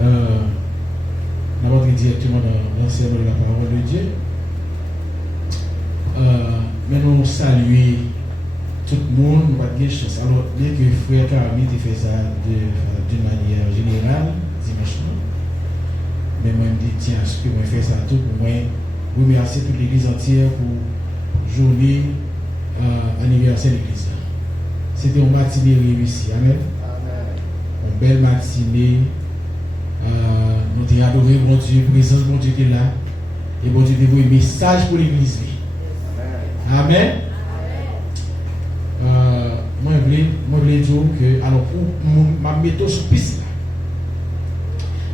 On va entrer directement dans l'enseignement de la parole de Dieu. Mais nous saluons tout le monde, nous pas de chance. Alors, dès que frère Carami a fait ça d'une manière générale, dimanche, mais moi, je me dis, tiens, ce que moi fait ça tout pour moi, remercier toute l'église entière pour journée anniversaire de l'église. C'était une matinée réussie. Amen. Une belle matinée. Nous avons adoré mon Dieu, présence mon Dieu était là. Et mon Dieu a envoyé un message pour l'église. Amen. Moi, je voulais dire que, alors, pour ma méthode sous piste là,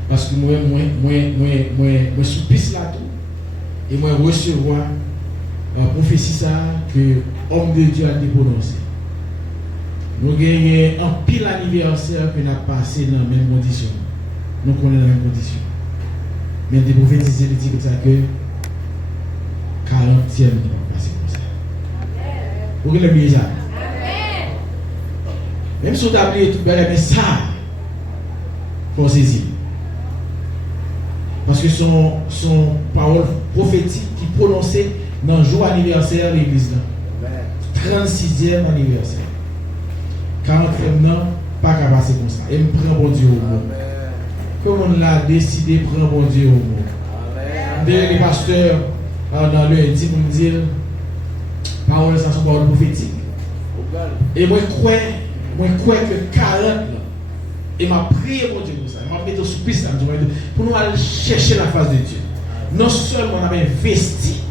parce que moi, sous piste là tout, et moi, recevoir prophétie ça que homme de Dieu a prononcé. Nous gagnons un pile anniversaire que nous avons passé dans la même condition. Nous connaissons la même condition. Mais des prophétiser de dire comme ça que 40e ne va passer comme ça. Vous voyez ça? Même si vous avez tout bien, mais ça, il faut saisir. Parce que son parole prophétique qui prononçait dans le jour anniversaire de l'église. 36e anniversaire. 40e ans, pas qu'à passer comme ça. Et me prend bon Dieu au mot. Comme on l'a décidé, prend bon Dieu au mot. D'ailleurs, les pasteurs, dans le dit pour me dire, parole, ça sont paroles prophétiques. Et moi, je crois que 40 et m'a prié pour Dieu pour ça. Je m'a mis sous piste pour nous aller chercher la face de Dieu. Non seulement on a investi,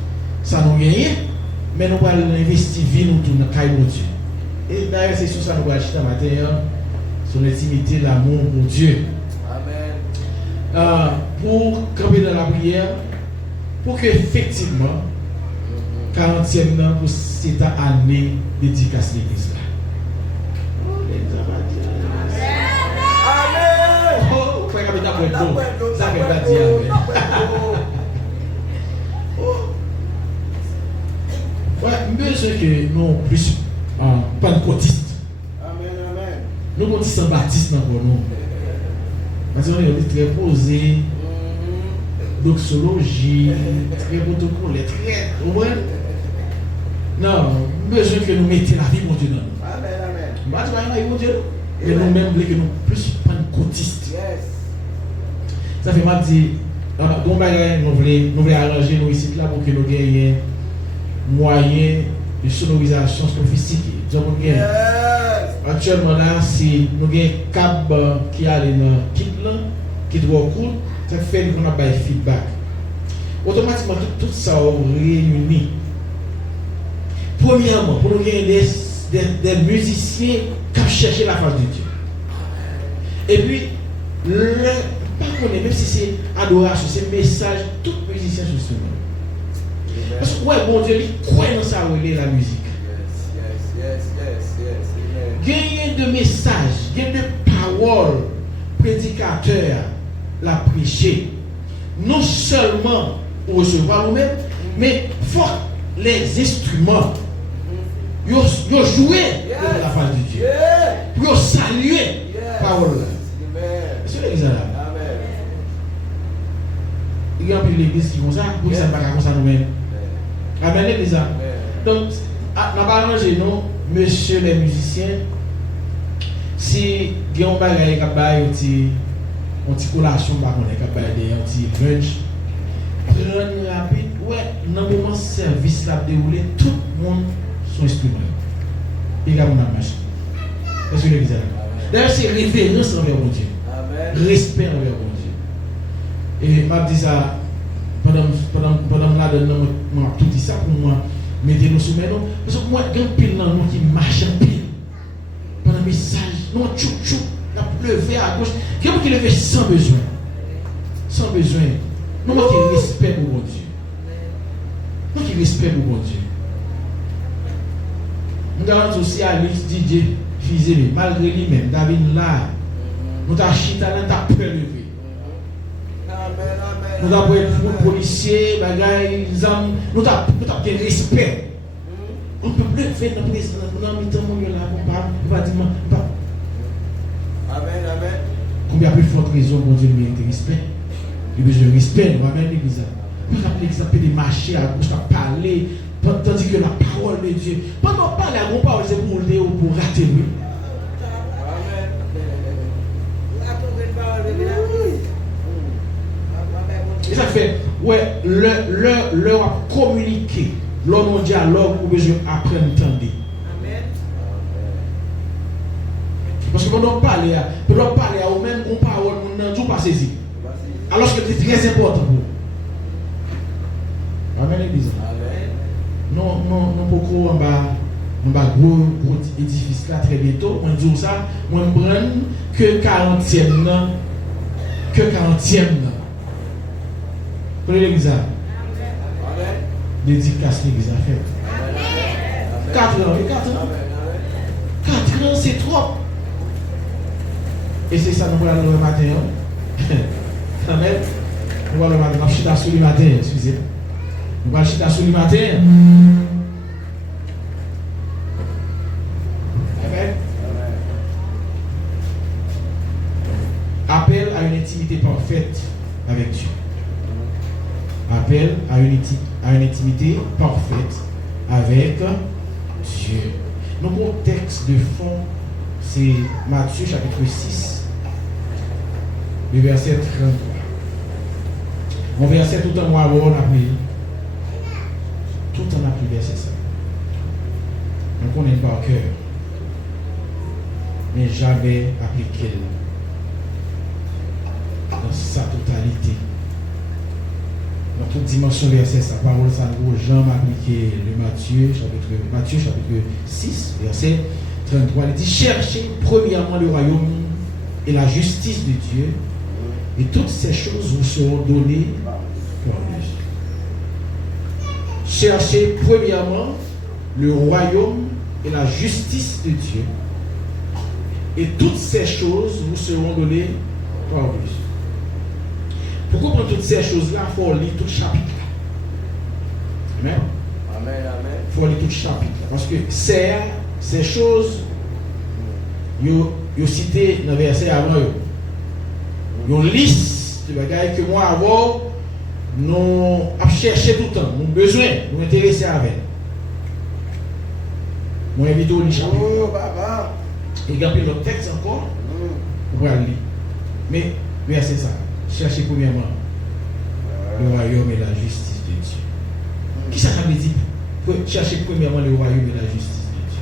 ça nous gagne, mais nous allons investir vie nous tout dans le cahier de Dieu. Et d'ailleurs, c'est sur ça que nous allons acheter matin, sur l'intimité, l'amour pour Dieu. Amen. Pour camper dans la prière, pour que effectivement, 40e an pour cette année dédicace l'église là. Oh, frère, ça fait pas dire. Ouais, besoin que nous plus pentecôtistes. Amen. Nous sommes baptistes dans nous. Parce qu'on est très posé, doxologie, très protocolaire, très. Non, besoin que nous mettions la vie pour Dieu dans nous. Amen. Mais nous-mêmes, voulons que nous plus pentecôtistes. Ça fait mal dire, nous voulons arranger nous ici là pour que nous gagnions moyens de sonorisation sophistiquée. Actuellement là, si nous avons un câble qui a dans kit là, qui doit court, ça fait qu'on a un feedback. Automatiquement, tout ça réuni. Premièrement, pour nous gagner des musiciens qui cherchent la face de Dieu. Et puis, même si c'est adoration, c'est message, tout musicien sur ce monde. Parce que, ouais, bon Dieu, il croit dans ça, la musique. Gagner de messages, gagner de paroles, prédicateurs, la prêcher. Non seulement pour recevoir nous-mêmes, mais il faut les instruments. Ils jouent dans la face de Dieu. Pour saluer la parole. C'est l'église là. Il y a un peu l'église qui est comme ça, pour ça, pas comme ça nous-mêmes. Amen, l'église. Donc, nous pas arrangé, non, monsieur les musiciens, si il y a un bagage qui a une petite collation, un petit lunch, prendre rapide, ouais, dans le moment service là déroulé, tout le monde son instrument. Il y a une machine. Est-ce que l'église là? D'ailleurs, c'est révérence envers mon Dieu. Respect envers mon Dieu. Et m'a dit ça pendant là m'a tout dit ça pour moi mettez nous sous nous parce que moi grand pile dans nous qui marche en pile pendant message non chou la lever à gauche qui lever sans besoin non moi qui respect pour mon Dieu nous avons aussi Alice DJ Fizé malgré lui-même David là nous t'a chita là t'a prélevé. Nous avons être policiers, bagailles, nous avons des respect. On ne peut plus faire notre président, nous avons mis ton monde là, on va dire, Amen. Combien plus forte raison pour Dieu mérite respect. Il besoin de respect, nous amène l'église. Vous rappelez l'exemple de marcher à gauche, à parler, tandis que la parole de Dieu, pendant parler à mon parole, c'est pour le ou pour rater lui. Et ça fait, ouais, leur a communiqué, leur dialogue, ou besoin d'apprendre à entendre. Parce que pendant parler à vous-même, on parle, on n'a tout pas saisi. Alors que c'est très important pour vous. Amen, l'église. Non, beaucoup en bas, gros édifice là, très bientôt. On dit ça, on ne prend que 40e. Que 40e. Pour l'église. Dédicace l'église a fait. 4 ans, 4 ans, c'est trop. Et c'est ça, nous allons le matin. Amen. Nous allons le matin. Nous allons chiter sur le matin, excusez-moi. Nous allons chiter sur le matin. Amen. Appel à une intimité parfaite avec Dieu. Appel à une intimité parfaite avec Dieu. Notre texte de fond, c'est Matthieu chapitre 6, le verset 33. Mon verset tout en moi, on a pris. Tout en a pris verset ça. On connaît par cœur. Mais jamais appliqué dans sa totalité. Dans toute dimension verset, sa parole, ça nous jamais appliqué le Matthieu chapitre 6, verset 33. Il dit, cherchez premièrement le royaume et la justice de Dieu, et toutes ces choses vous seront données par lui. Cherchez premièrement le royaume et la justice de Dieu, et toutes ces choses vous seront données par lui. Pour comprendre toutes ces choses-là, il faut lire tout le chapitre. Amen. Amen, amen. Il faut lire tout le chapitre. Parce que ces choses, ils cité dans le verset avant. Ils ont une liste de bagages que moi, avant, nous avons cherché tout le temps. Nous avons besoin, nous nous intéresser avec. Moi, invite au chapitre. Oh, papa. Et il y a le texte encore. On va le lire. Mais, verset ça. Cherchez premièrement le royaume et la justice de Dieu. Qui ça veut dire? Cherchez premièrement le royaume et la justice de Dieu.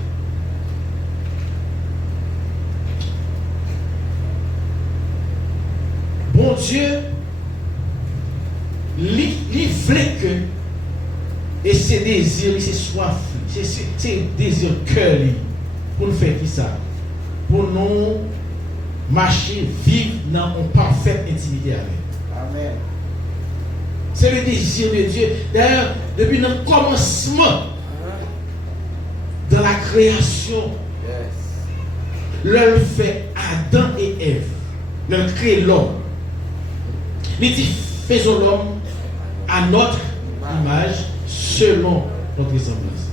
Bon Dieu, il voulait que, et ses désirs, ses soifs, ses désirs cœur, pour nous faire qui ça? Pour nous marcher, vivre dans une parfaite intimité avec. Amen. C'est le désir de Dieu. D'ailleurs, depuis le commencement de la création, l'homme fait Adam et Ève. L'homme crée l'homme. Il dit, faisons l'homme à notre image, selon notre ressemblance.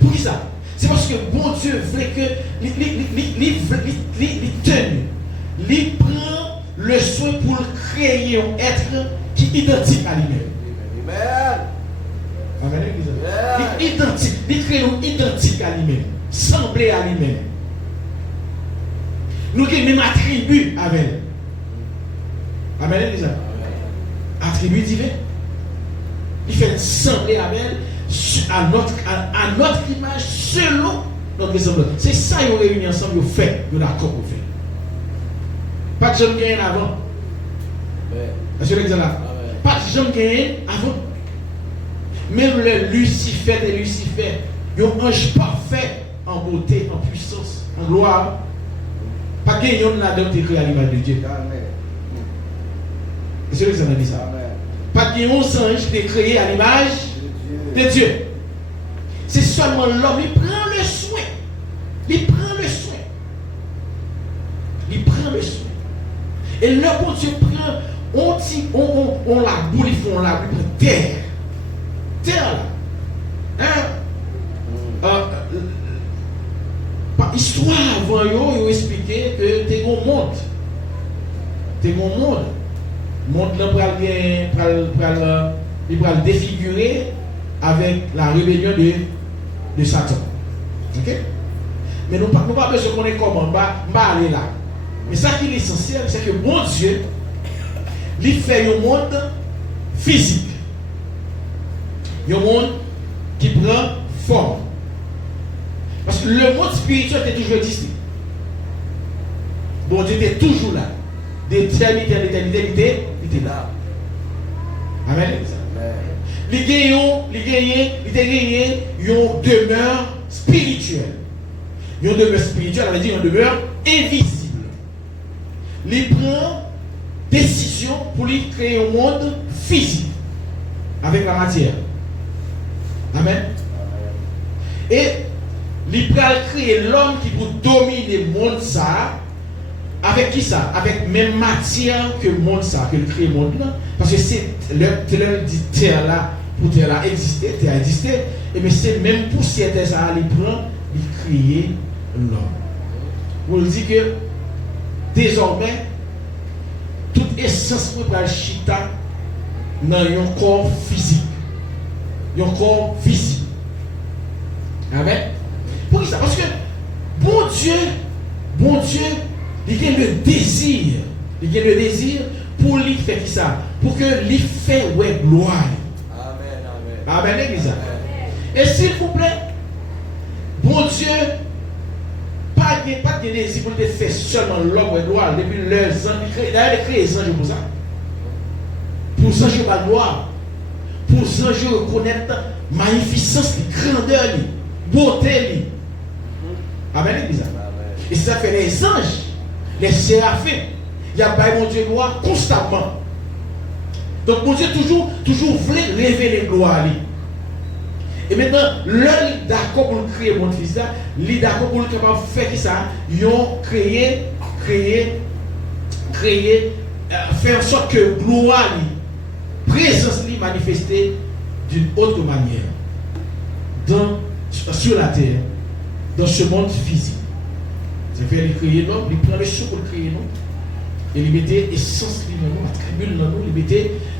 Pour qui ça? C'est parce que bon Dieu voulait que il prend le soin pour créer un être qui est identique à lui-même. Amen. Il est identique, il crée un identique à lui-même, semblé à lui-même. Nous avons les mêmes attributs avec elle. Amen. Attributs divins. Il fait sembler avec elle. À notre image, selon notre ressemblance. C'est ça qu'ils ont réuni ensemble, ils ont fait, ils ont d'accord pour faire. Pas de gens qui gagnent avant. Est-ce que vous avez là? Pas de gens qui gagnent avant. Même le Lucifer et Lucifer, ils ont un ange parfait en beauté, en puissance, en gloire. Pas de gens là-dedans qui créé à l'image de Dieu. Est-ce que vous avez dit ça? Pas de gens qui créé à l'image de Dieu. C'est seulement l'homme, il prend le soin. Il prend le soin. Il prend le soin. Et le bon Dieu prend, on la boule, ils font la boule, terre. Terre là. Par histoire avant, ils ont expliqué que tu es au monde. c'est mon monde. Le monde là il va le défigurer avec la rébellion de Satan. OK? Mais nous pas besoin de connaître comment on va aller là. Mais ça qui est essentiel, c'est que bon Dieu, il fait un monde physique. Un monde qui prend forme. Parce que le monde spirituel était toujours existé. Bon Dieu était toujours là. D'éternité en éternité, il était là. Amen. Il a gagné une demeure spirituelle. Une demeure spirituelle, ça veut dire une demeure invisible. Il prend décision pour lui créer un monde physique avec la matière. Amen. Et il va créer l'homme qui peut dominer le monde ça. Avec qui ça? Avec même matière que le monde ça, que le crée le monde là. Parce que c'est le dit terre là, pour terre là exister, terre exister. Et mais c'est même pour cette terre ça, il prend, il crée l'homme. On dit que désormais, toute essence pour le chita dans un corps physique, un corps visible. Amen. Pour ça? Parce que bon Dieu, il y a le désir pour lui faire ça, pour que lui fasse gloire. Amen, amen. Amen, l'église. Et s'il vous plaît, bon Dieu, pas de désir pour le faire seulement l'homme gloire depuis leurs ans. D'ailleurs, il crée les anges pour ça. Pour les anges la gloire. Pour les anges reconnaître magnificence, grandeur, beauté. Amen, l'église. Et ça fait les anges. Les séraphins, il y a pas mon Dieu gloire constamment. Donc mon Dieu toujours voulait révéler gloire. Et maintenant, l'un d'accord pour créer mon fils là, il d'accord pour capable faire ça, ils ont créé, faire en sorte que gloire, présence lui manifestée d'une autre manière sur la terre, dans ce monde physique. Il fait créer l'homme, il prend le chou pour créer l'homme, et il mettait essence dans nous, attribue dans nous,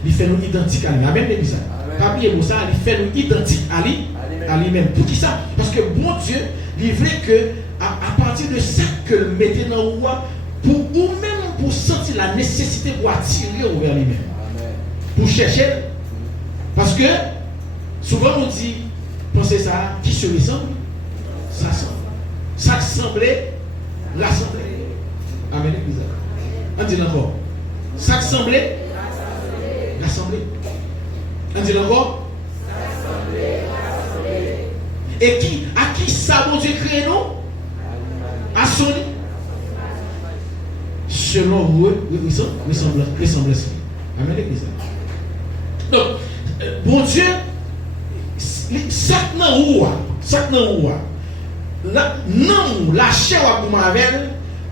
il fait nous identiques à lui. Amen, l'église. Pas oublier pour ça, il fait nous identiques à lui-même. Pour qui ça? Parce que bon Dieu, il veut que, à partir de ça que le mettez dans le roi, pour ou même pour sentir la nécessité pour attirer vers lui-même. Pour chercher. Parce que, souvent on dit, pensez ça, qui se ressemble? Ça semble. Ça semblait. L'assemblée. Amen. On dit encore. S'assembler. L'assemblée. On dit encore. Et à qui ça, mon Dieu, crée nous? À son lit. Selon vous, ressemblance. Amen. Donc, bon Dieu, ça n'a où. Non, la chair va pour avec,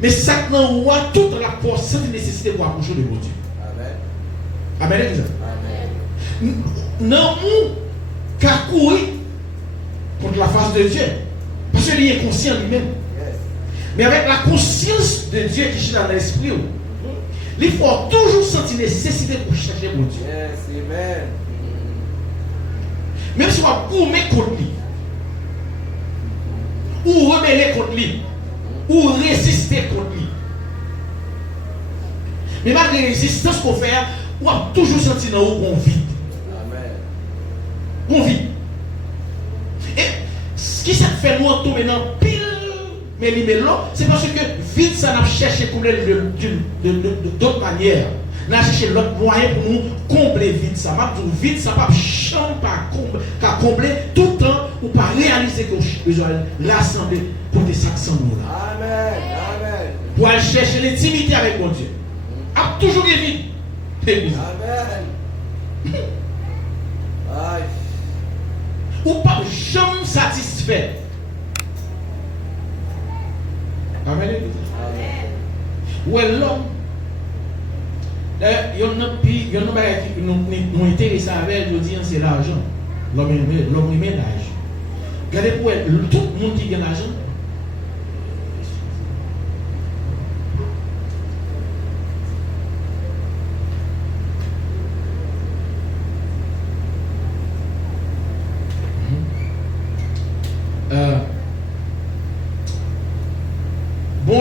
mais ça non toute la force de nécessité pour accoucher de bon Dieu. Amen. Amen. Non, qu'à courir contre la face de Dieu, parce qu'il est conscient lui-même. Mais avec la conscience de Dieu qui est dans l'esprit, il faut toujours sentir nécessité pour chercher mon Dieu. Même si on va courir contre lui. Ou rebeller contre lui, ou résister contre lui. Mais malgré la résistance qu'on fait, on a toujours senti dans nous qu'on vit. On vit. Et ce qui ça fait nous tomber dans pile, mais c'est parce que vite ça n'a cherché combler d'autres manières. On a cherché l'autre moyen pour nous combler vite ça. Pour vite ça pas champ pas combler tout le temps ou pas réaliser que vous allez rassembler pour des sacs sans nous là. Amen. Pour aller chercher l'intimité avec mon Dieu. A toujours vite. Amen. Ou pas jamais satisfait. Amen. Ou l'homme. Il y a un pays qui nous intéresse avec, je dis, c'est l'argent. L'homme aime l'argent. Regardez pour tout le monde qui gagne l'argent.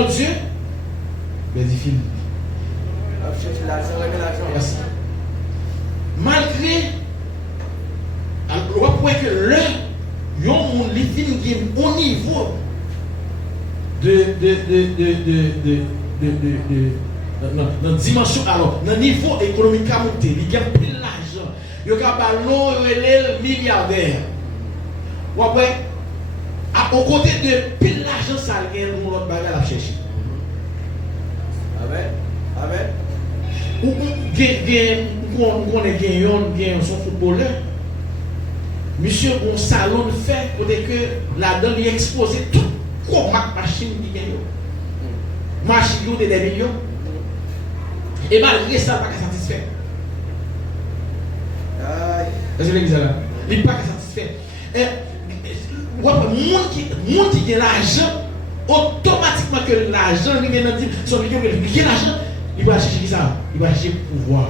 bon Dieu, mais il finit. Merci. Malgré, on va voir que là, il y a un niveau dans la dimension, alors, dans le niveau économique, il y a plus d'argent. Il y a un milliardaire. Au côté de plus d'argent, ça a gagné pour l'autre bagarre à chercher. Amen. Amen. On est gagné son footballeur. Monsieur, un salon de fait, côté que là-dedans, il exposé tout comme machine qui gagne. Machine de des millions. Et malgré ça, il n'est pas satisfait. Est-ce que l'église est là? Il n'est pas satisfait. Le monde qui a l'argent, automatiquement que l'argent, il vient de dire, son million, il a l'argent, il va chercher ça, il va chercher pouvoir.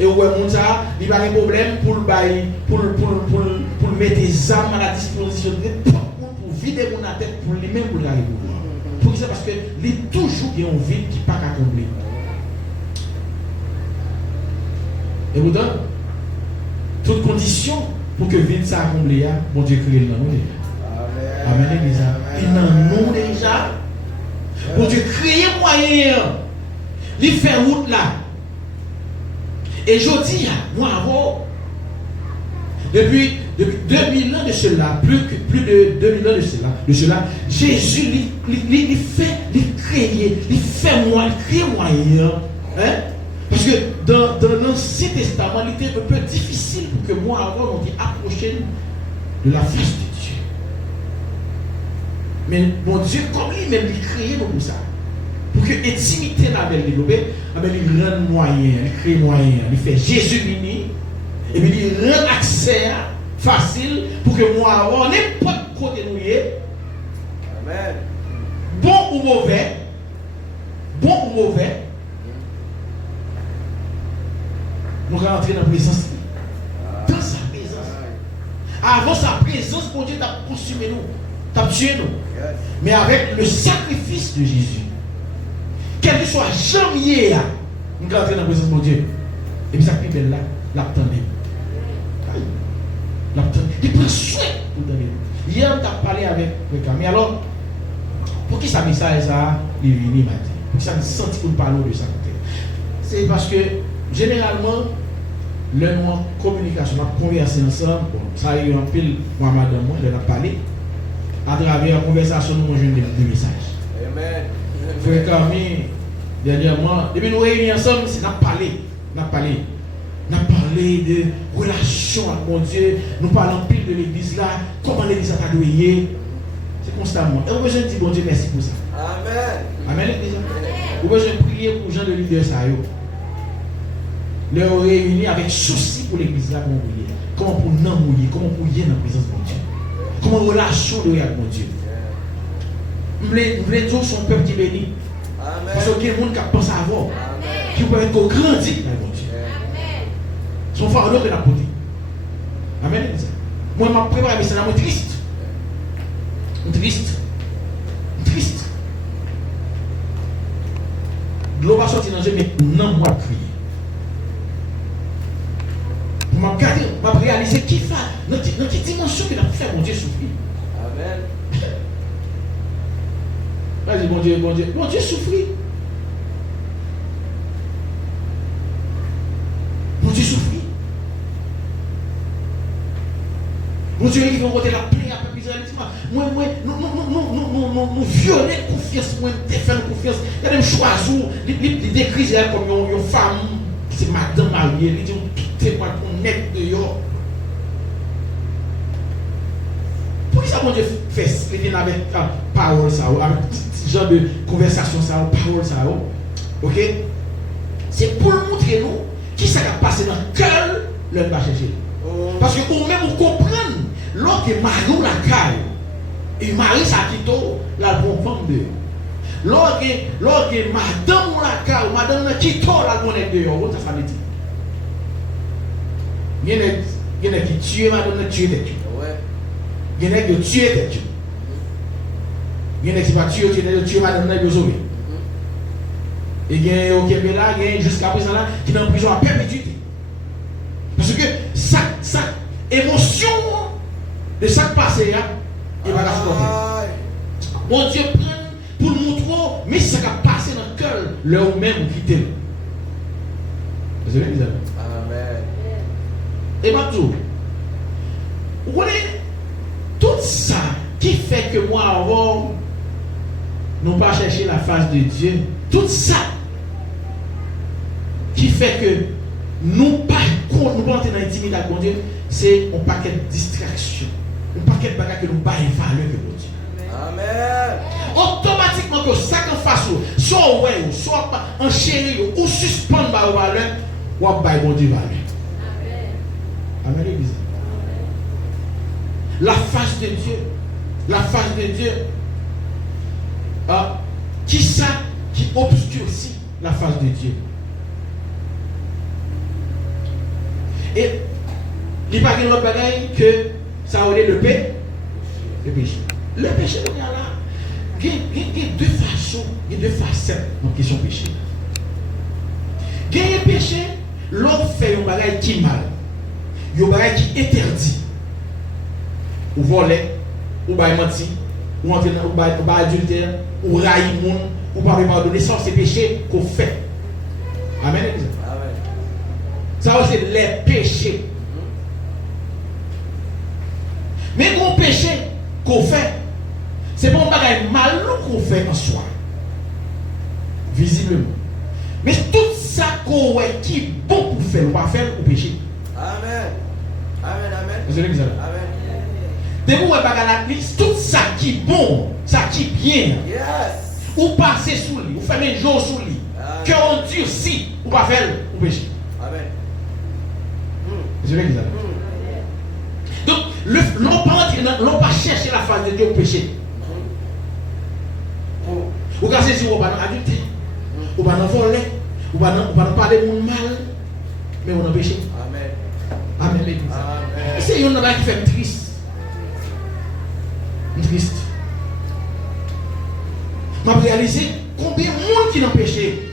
Et ouais, mon ça, il va avoir un problème pour mettre des armes à la disposition pour vider mon tête pour lui-même pour gagner pouvoir. Pour ça, parce que il est toujours un vide qui n'est pas qu'à combler. Et pourtant, toute condition pour que vide ça comble, bon Dieu crée le nous déjà. Amen, l'église. Il n'en nous déjà. Bon Dieu crée moyen. Il fait route là. Et je dis, moi avant, depuis 2000 ans de cela, plus de 2000 ans de cela, Jésus, il fait moyen. Hein? Parce que dans l'Ancien Testament, il était un peu difficile pour que moi avant, on dit approcher de la face de Dieu. Mais mon Dieu, comme lui-même, il crée pour ça. Pour que l'intimité n'avait développé, il rend moyen, il crée moyen, il fait Jésus mini, et puis il rend accès facile pour que moi avoir n'importe côté nous y est. Amen. Bon ou mauvais, nous rentrons dans la présence. Dans sa présence. Avant sa présence, mon Dieu t'a consumé nous, t'a tué nous. Mais avec le sacrifice de Jésus, quel que soit jamais, nous rentrons dans la présence de mon Dieu. Et puis ça qui est belle là, l'attendez. Il prend soin pour donner. Hier, on a parlé avec Camille. Alors, pour qui ça message ça, il est venu matin? Pour qui ça me senti pour parler de ça? C'est parce que, généralement, le nous en communication, on a conversé ensemble. Bon, ça a eu un pile, moi, madame, moi, je l'ai parlé. À travers la conversation, nous avons des messages. Amen. Frère Camille, dernièrement, depuis nous réunis ensemble, c'est n'a parlé. Nous avons parlé de relation avec mon Dieu. Nous parlons pile de l'église là, comment l'église a douillé. C'est constamment. Et vous besoin de dire bon Dieu merci pour ça. Amen. Amen l'église. Vous besoin de prier pour les gens de leader ça. Leur réunir avec souci pour l'église là, comment prier. Comment pour non mouiller, comment pour y dans la présence de mon Dieu. Comment relation de avec mon Dieu. Nous voulons dire son peuple qui bénit. Amen. Parce qu'il y a des gens qui pensent à avoir. Qui peuvent être grandis dans mon Dieu. Son fardeau que n'a porté. Amen. Moi, je préparé, mais c'est là, triste. Triste. L'eau va sortir dans le jeu, mais non, moi, crier. Pour me regarder, je vais réaliser qui fait, dans quelle dimension que n'a fait mon Dieu souffrir. Amen. Vas-y, bon Dieu souffrit. Mon Dieu souffrit. Mon Dieu, il va côté la plaie à peuple israélite. Moi, nous violer confiance, moi, défendre confiance. Il y a des choisir, il décrit comme une femme, c'est madame mariée, il dit tout est moi pour mettre dehors. Pourquoi ça, mon Dieu, fait ce qu'il avec parole, ça, avec ce genre de conversation, ça, parole, ça, ok? C'est pour montrer nous qui ça va passer dans le cœur, l'homme va chercher. Parce que pour même vous comprendre, lorsque Marie la caille, et Marie s'acquitte, la bonne femme de. Lorsque madame la caille, madame la quitte, la bonne est dehors, ça veut dire. Il y en a qui tuent madame la tuer des tues. Il y en a qui tuent des tues. Il y a un qui va tuer madame, il va sauver. Et il y a un qui est là, jusqu'à présent là, qui est en prison à perpétuité. Parce que ça émotion de ça passé, il va la supporter. Bon Dieu prend pour nous montrer, mais ça va passer dans le cœur, là où même quitter. Vous avez dit ça? Amen. Et maintenant, vous voyez, tout ça qui fait que moi, avant, nous pas chercher la face de Dieu, tout ça qui fait que nous pas entrer dans l'intimité avec Dieu, c'est un paquet de distractions, un paquet de bagages que nous pas valeur que pour Dieu. Amen. Automatiquement que ça qu'on fasse, soit ouais, soit en chéri ou suspendre ma valeur, ou à bailler bon Dieu valeur. Amen. L'église. La face de Dieu, la face de Dieu, qui ça qui obscurcit la face de Dieu. Et il n'y a pas de bagaille que ça aurait le péché. Le péché, il y a là. Il y a deux façons, il y a deux facettes dans la question péché. Il y a un péché, l'autre fait un bagaille qui est mal. Il y a un bagaille qui est interdit. Ou voler, ou mentir, ou entrer dans adultère, ou railler le monde, ou pas pardonner. Ça, c'est péché qu'on fait. Amen. Ça, c'est les péchés. Mais mon péché qu'on fait, c'est pas un bagage mal qu'on fait en soi. Visiblement. Mais tout ça qu'on est qui est bon pour faire, on va faire au péché. Amen. Amen. Amen. Vous avez dit ça? Amen. De vous, tout ça qui est bon, ça qui est bien. Yes. Ou passer sous lui, ou faire un jour sous lui. Que on durcit, ou pas faire au péché. Amen. Vous avez dit ça? Donc, l'on pas chercher la face de Dieu au péché. Ou quand c'est si on va dans adultère, on va dans voler, on va dans parler de monde mal, mais on a péché. Amen. Amen. L'église. C'est une chose qui fait triste. Triste. Je vais réaliser combien de monde qui n'a péché.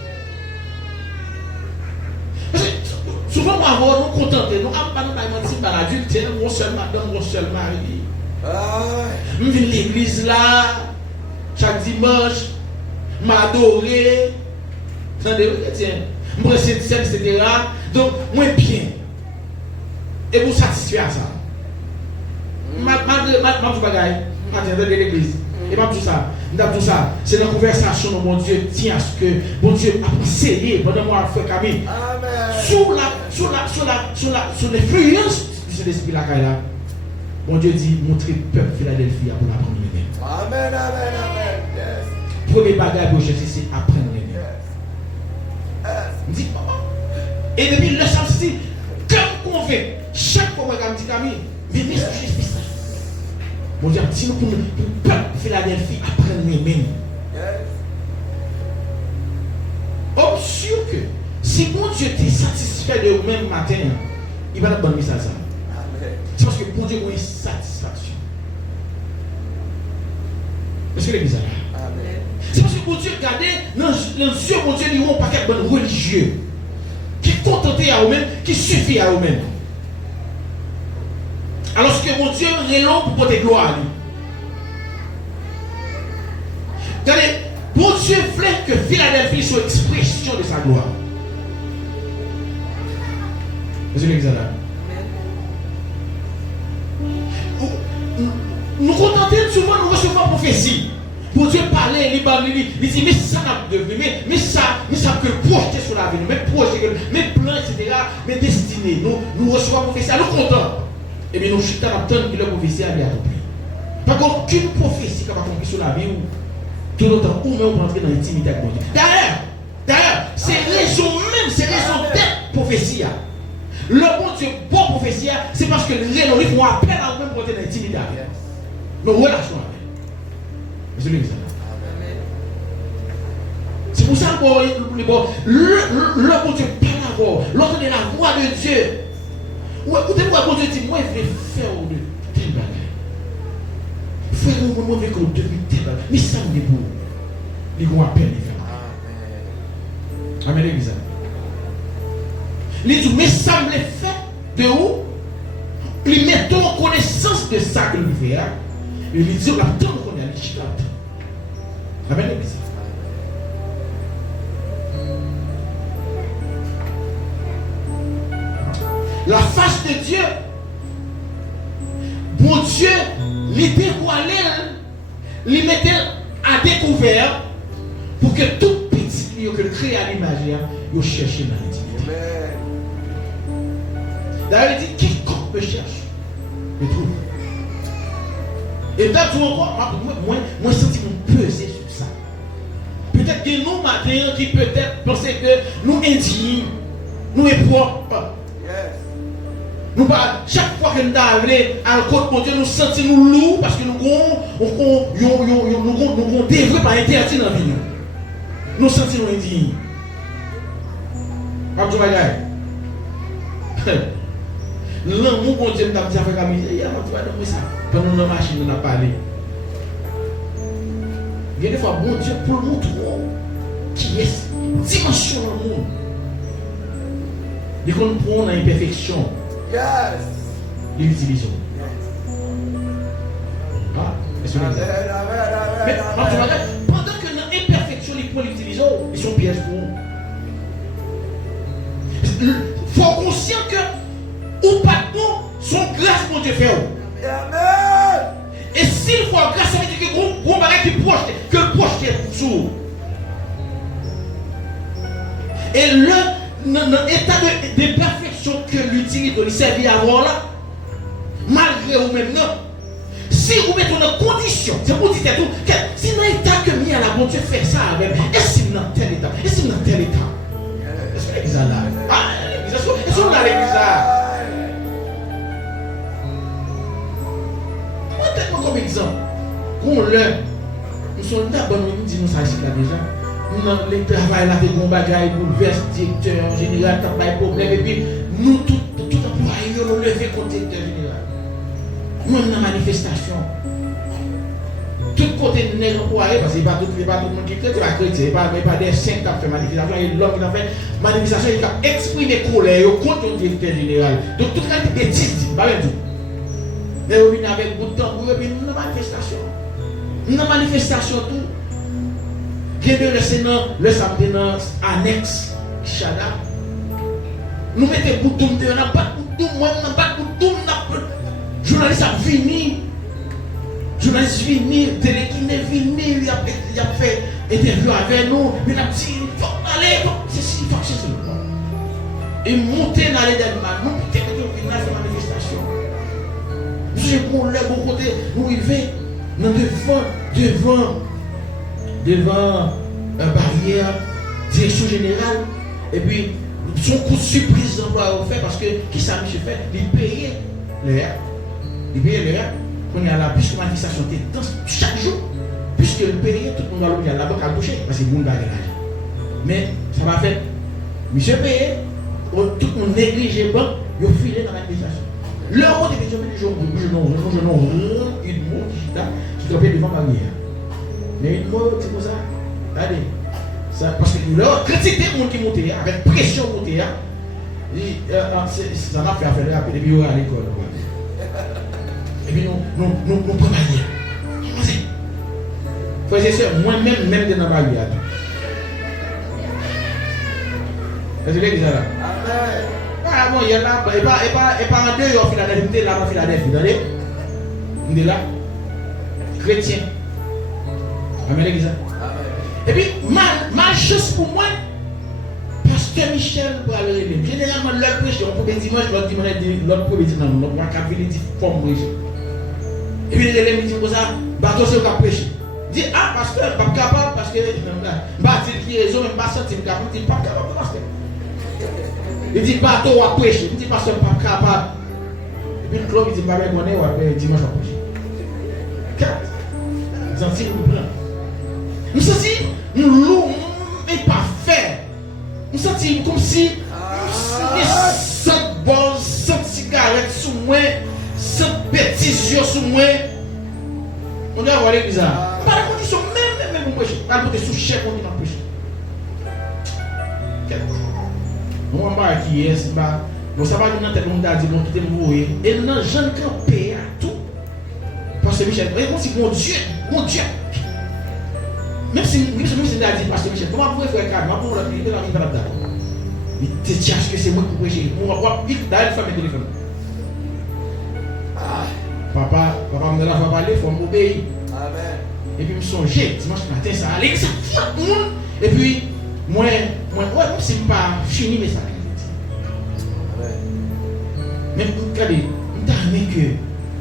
Souvent, moi, nous contenter, nous n'avons pas menti par l'adultère, mon seul madame, mon seul mari. Je viens à l'église là, chaque dimanche, je m'adore, je me prends cette scène, etc. Donc, moi, bien. Et vous satisfaire à ça. Je de l'église. Et pas tout ça. Tout ça, c'est dans la conversation de mon Dieu tient à ce que mon Dieu a essayé pendant moi faire Camille. Sous l'influence du Saint-Esprit là, mon Dieu dit montrer peuple Philadelphie pour apprendre les mêmes. Amen, amen, amen. Yes. Premier bagage pour chercher, c'est apprendre les mêmes. Yes. Dit et depuis le sens dit, comme convainc, chaque fois que je dis Camille, venez sur Jésus. Mon Dieu, si nous pour le peuple Philadelphie apprendre les mêmes. Or, sûr que si mon Dieu t'est satisfait de vous-même matin, il va nous donner ça. C'est parce que mon Dieu a une satisfaction. Est-ce que l'église est là? C'est parce que mon Dieu, regardez, dans les yeux, mon Dieu, il y a un paquet de bonnes religieux qui sont contentés à eux-mêmes, qui suffit à eux-mêmes. Alors que mon Dieu est long pour porter gloire à lui. Regardez, mon Dieu voulait que Philadelphie soit expression de sa gloire. Est-ce que l'église est là? Nous contentons souvent, nous recevons la prophétie. Pour Dieu parler, il dit, mais ça n'a pas devenu, mais ça peut projeter sur la vie, mais projeter, mes plans, etc., mes destinées. Nous recevons la prophétie, nous contents. Et bien nous chutons à attendre que la prophétie a bien accompli. Par contre, aucune prophétie qui va accomplir sur la vie, tout le temps, ou même on rentrer dans l'intimité avec mon Dieu. D'ailleurs, c'est raison même, c'est raison d'être prophétie. Le bon Dieu, bon prophétie, c'est parce que les gens font appel à eux-mêmes pour rentrer dans l'intimité avec nos relations avec. Monsieur le ministre. C'est pour ça que le bon Dieu parle d'abord, l'autre de la voix de Dieu. Écoutez-moi, bon Dieu dit, moi je vais faire de telle bagaille. frère, on va avec le depuis tel. Mais ça me dit pour. Les gros appels, les frères. Amen, l'église. Il dit, mais ça me fait de où? Il met en connaissance de ça que nous fait. Il dit, on attend qu'on est à l'échelle. Amen, l'église. La face de Dieu, bon Dieu, les dévoilait, les mettait à découvert pour que tout petit que le crée à l'image, il cherche dans l'intimité. D'ailleurs, il dit quiconque me cherche, me trouve. Et là, tout encore, moi, senti mon peser sur ça. Peut-être que nous, matin, qui peut-être penser que nous indignes, nous est propres. Nous pas chaque fois que nous arrivons à côté de Dieu, nous sentons nous lourds parce que nous avons dévoué par interdit dans la vie. Nous sentons nous indignes. Pas de bagaille. L'amour bon Dieu nous a dit avec la misère. Il y a un ça. Pendant la machine, nous avons parlé. Il y a des fois, bon Dieu, pour nous montrer qui est dimension dans le monde. Il comprend l'imperfection. Yes. Il utilise. Ah, est-ce que vous mais pendant que dans l'imperfection, les points l'utilisent, ils sont pièges pour nous. Il faut conscient que ou pas de bon, son grâce pour Dieu fait. Amen. Et s'il faut grâce, ça veut dire que gros bagage qui proche, que le proche est sourd. Et dans l'état de perfection que l'utilise de servir avant là, malgré vous même non, si vous mettez dans condition, c'est pour dire tout, que si dans l'état que mis à la bonne Dieu fait ça avec, est-ce que dans tel état, est-ce que dans tel état, est-ce que l'église là, est-ce que dans l'église là, moi tellement comme exemple, qu'on le, nous sommes d'abord nous disons ça ici là déjà. Les travail là, des bons bagailles, bouleverse, directeur en général, t'as pas de problème. Et puis, nous, tout employé, nous lever contre directeur général. Même dans la manifestation. Tout côté de nègre employé, parce que pas tout le monde qui est chrétien, pas des saints qui ont fait manifestation, et l'homme qui a fait manifestation, il a exprimé colère contre le directeur général. Donc, tout le monde est bêtise, pas même tout. Mais on vient avec beaucoup de temps pour venir dans la manifestation. Dans la manifestation, tout. Le samedi dans annexe Chada. Nous mettons bouton de n'a pas bouton, moi n'a pas bouton, journaliste a venu, journaliste venu, télékiné venu, il a fait interview avec nous, il a dit il faut aller, c'est si, il faut que c'est ça. Et monter dans les démarches, nous peut-être que nous faire manifestation. Nous pour le bon côté, nous arrivons devant une barrière, direction générale, et puis son coup de surprise d'emploi au fait parce que qui ça monsieur fait, il payait l'air. Il payait l'air, on y a la puisque manifestation était dans chaque jour, puisque le payait, tout le monde va la banque à boucher, parce que c'est bon bagage. Mais ça va faire, monsieur payé, tout le monde négligé banque, il a filé dans la manifestation. Le monde est déjà du jour, il monte, qui doit devant la barrière. Mais il mot, c'est comme ça. Allez. Ça, parce que là, quand c'était le monde qui montait, avec pression montée, ça m'a fait affaire là, et puis on va à l'école. Et puis nous prenons la barrière. Frères et sœurs, moi-même, même dans la barrière. Est-ce que l'église là? Amen. Ah bon, il y a là, et pas en deux, il y a Philadelphie, là, en Philadelphie. Vous voyez? On est là. Chrétien. Amen, l'église. Et puis, malchance pour moi, Pasteur Michel pour aller lever. Généralement, l'autre prêche, on peut dimanche, l'autre dimanche, l'autre premier dimanche, l'autre mois, quand il dit, forme prêcher. Et puis, les dit comme ça, bateau, c'est au prêcher. Dit, ah, pasteur, pas capable, parce que, bah, il qui raison, même pas senti, capable, il pas capable, pasteur. Il dit, bateau, à prêcher. Il dit, pasteur, pas capable. Et puis, le club, il dit, pas reconnaître, ou après, dimanche, à prêcher. Quatre. Vous en tirez, vous prenez. Nous sentons, nous louons, mais pas faire. Nous sentons comme si, nous sentons bon, sentons cigarette sous moi, sentons bêtises sur moi. On avoir l'église. Pas de condition, même pour prêcher. Pas de sous chèque on dit dans prêcher. Nous on va qui est, bon ça va nous dans tête on a dit bon quitter nous et non jeune campé à tout. Parce que Michel, et comme si mon Dieu. Même si c'est dit parce que Michel, comment vous faire calme, pour la vie de la vie là-dedans. Il te cherche que c'est moi qui prêcher. On va voir vite dans le famille téléphone. Papa me l'a fait parler, il faut m'obéir. Amen. Et puis, je me songeais, dimanche matin, ça allait, ça fout le monde. Et puis, moi, ouais, c'est pas fini, mais ça allait. Même, regardez, je t'ai que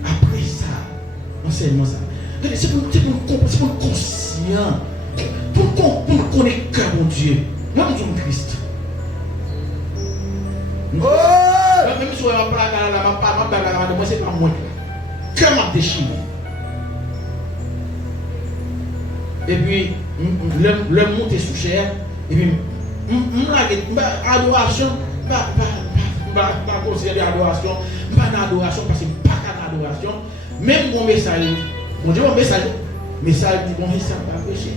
après ça, enseignement ça, c'est pour le conscient, pour nous connaître que mon Dieu, moi, je suis Christ. Même si on a pas la moi, c'est pas moi. Que m'a déchiré. Et puis, le monter sous chair. Et puis, adoration, pas considérer adoration, pas d'adoration parce que pas d'adoration. Même mon message, mon Dieu, mon message dit bon, ça va péché.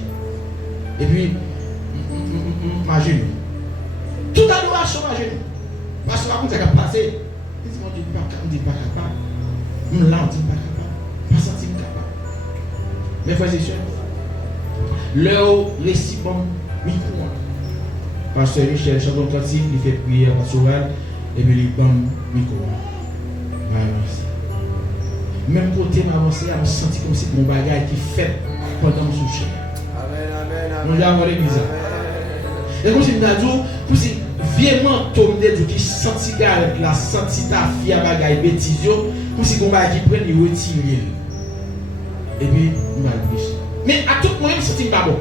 Et puis, ma genou. Toute adoration, ma genou. Parce que quand ça va passer, il dit mon Dieu, on dit pas capable. Là, on dit pas capable. Pas senti capable. Mes frères et sœurs, leur récit bon micro. Pasteur Michel, chanton cantique, il fait prière pastorale et puis il bon micro. Même côté m'avancer, je me senti comme si mon bagage qui fait pendant mon souche. Amen. Mon Dieu, on va l'église. Et comme si nous avons dit, vraiment tombé du qui senti la senti ta fille à bagaille bêtisio, comme si on va qui prenne et retirer. Et puis on va le prêcher. Mais à tout moment, senti pas bon.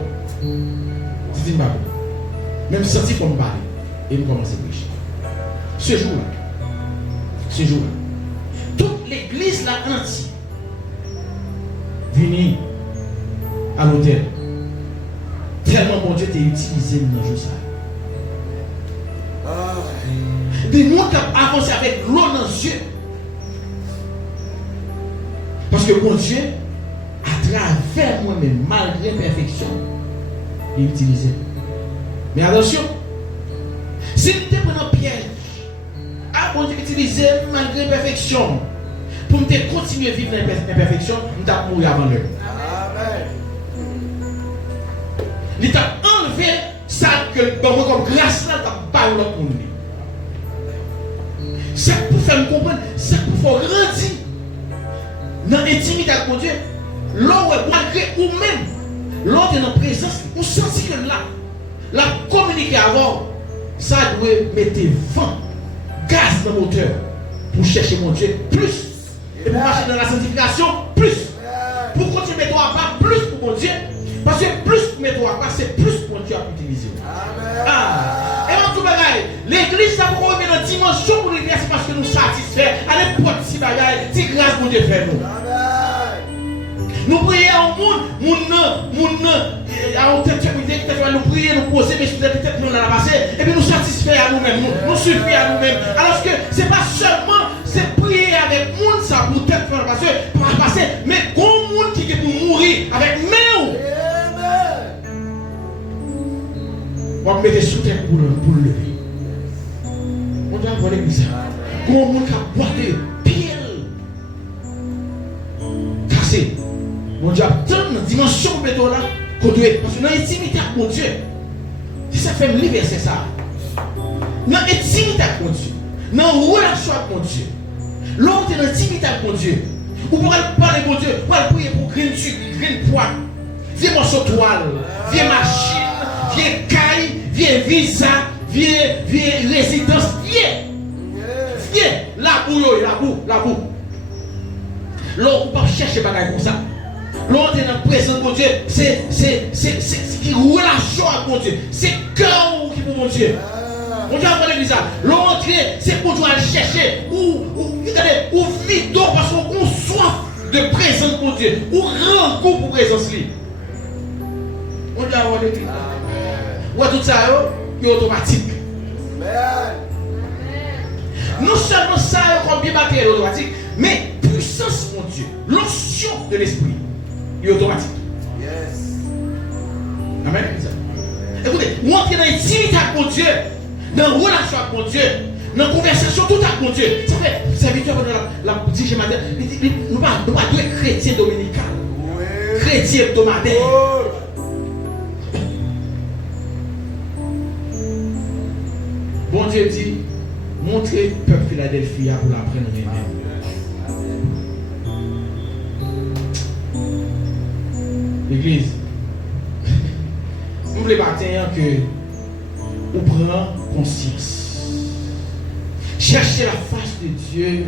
Senti pas bon. Même senti comme parler et nous commençons à prêcher. Ce jour-là, toute l'église là entière venue à l'hôtel. Tellement mon Dieu t'a utilisé dans le jour ça. Des gens qui ont avancé avec l'eau dans les yeux. Parce que mon Dieu, à travers moi-même, malgré l'imperfection, il utilisait. Mais attention, si nous te prenons piège, mon Dieu utilisait malgré l'imperfection, pour nous continuer à vivre l'imperfection, nous avons mouru avant l'heure. Il t'a enlevé ça que comme grâce là, tu as pas eu l'autre monde. C'est pour faire me comprendre, c'est pour faire grandir dans l'intimité avec mon Dieu. Là où malgré ou même, l'autre est en présence, on sent que là, la communiquer avant, ça doit mettre vent, gaz dans le moteur pour chercher mon Dieu plus. Et pour marcher dans la sanctification, plus. Pour continuer à mettre à part, plus pour mon Dieu. Parce que plus pour mettre à part, c'est plus pour Dieu à utiliser. Et en tout bagaille, l'église, ça pour revenir dans la dimension pour l'église, c'est parce que nous satisfaisons à n'importe si bagaille, si grâce pour Dieu fait nous. Nous prions au monde, à tête nous prions, nous poser, mais peut-être nous l'avons passé, et puis nous satisfaire à nous-mêmes, nous suffit à nous-mêmes. Alors que ce n'est pas seulement c'est prier avec le monde, ça pour peut-être faire passer, mais il y a un monde qui est pour mourir avec nous. On va mettre sous terre pour le lever. On doit avoir l'église. Il y a un monde qui a boité, pile, cassé. Mon Dieu, dans la dimension de là, qu'on doit être. Parce que dans l'intimité avec mon Dieu, si ça fait me verser ça. Dans l'intimité avec mon Dieu, dans la relation avec mon Dieu, l'autre est dans l'intimité avec mon Dieu. Vous pourrez parler de mon Dieu, vous pourrez prier pour grain de sucre, grain de poids, vieux morceau de toile, vieux machine, vieux caille, vieux visa, vieux résidence, vieux, la boue. L'autre, vous ne cherchez pas comme ça. L'autre est dans la présence de mon Dieu. C'est une relation avec mon Dieu. C'est cœur qui pour mon Dieu. Mon Dieu a l'église. L'autre, c'est pour nous aller chercher. Ou vite d'eau parce qu'on a soif de présence de mon Dieu. Ou grand goût pour présence. Mon Dieu a l'église. Ou tout ça, c'est automatique. Non seulement ça, comme bien battu automatique, mais puissance, mon Dieu. L'onction de l'esprit. il est automatique. Yes. Amen. Écoutez, monter dans l'intimité avec mon Dieu, dans la relation avec mon Dieu, dans la conversation tout avec mon Dieu. Ça fait, serviteur de la dit chez matin, nous ne pas être chrétien dominical, chrétien hebdomadaire. Bon Dieu dit, montrez peuple Philadelphia pour l'apprendre à aimer. L'église, nous voulons matin que vous prenez conscience. Cherchez la face de Dieu.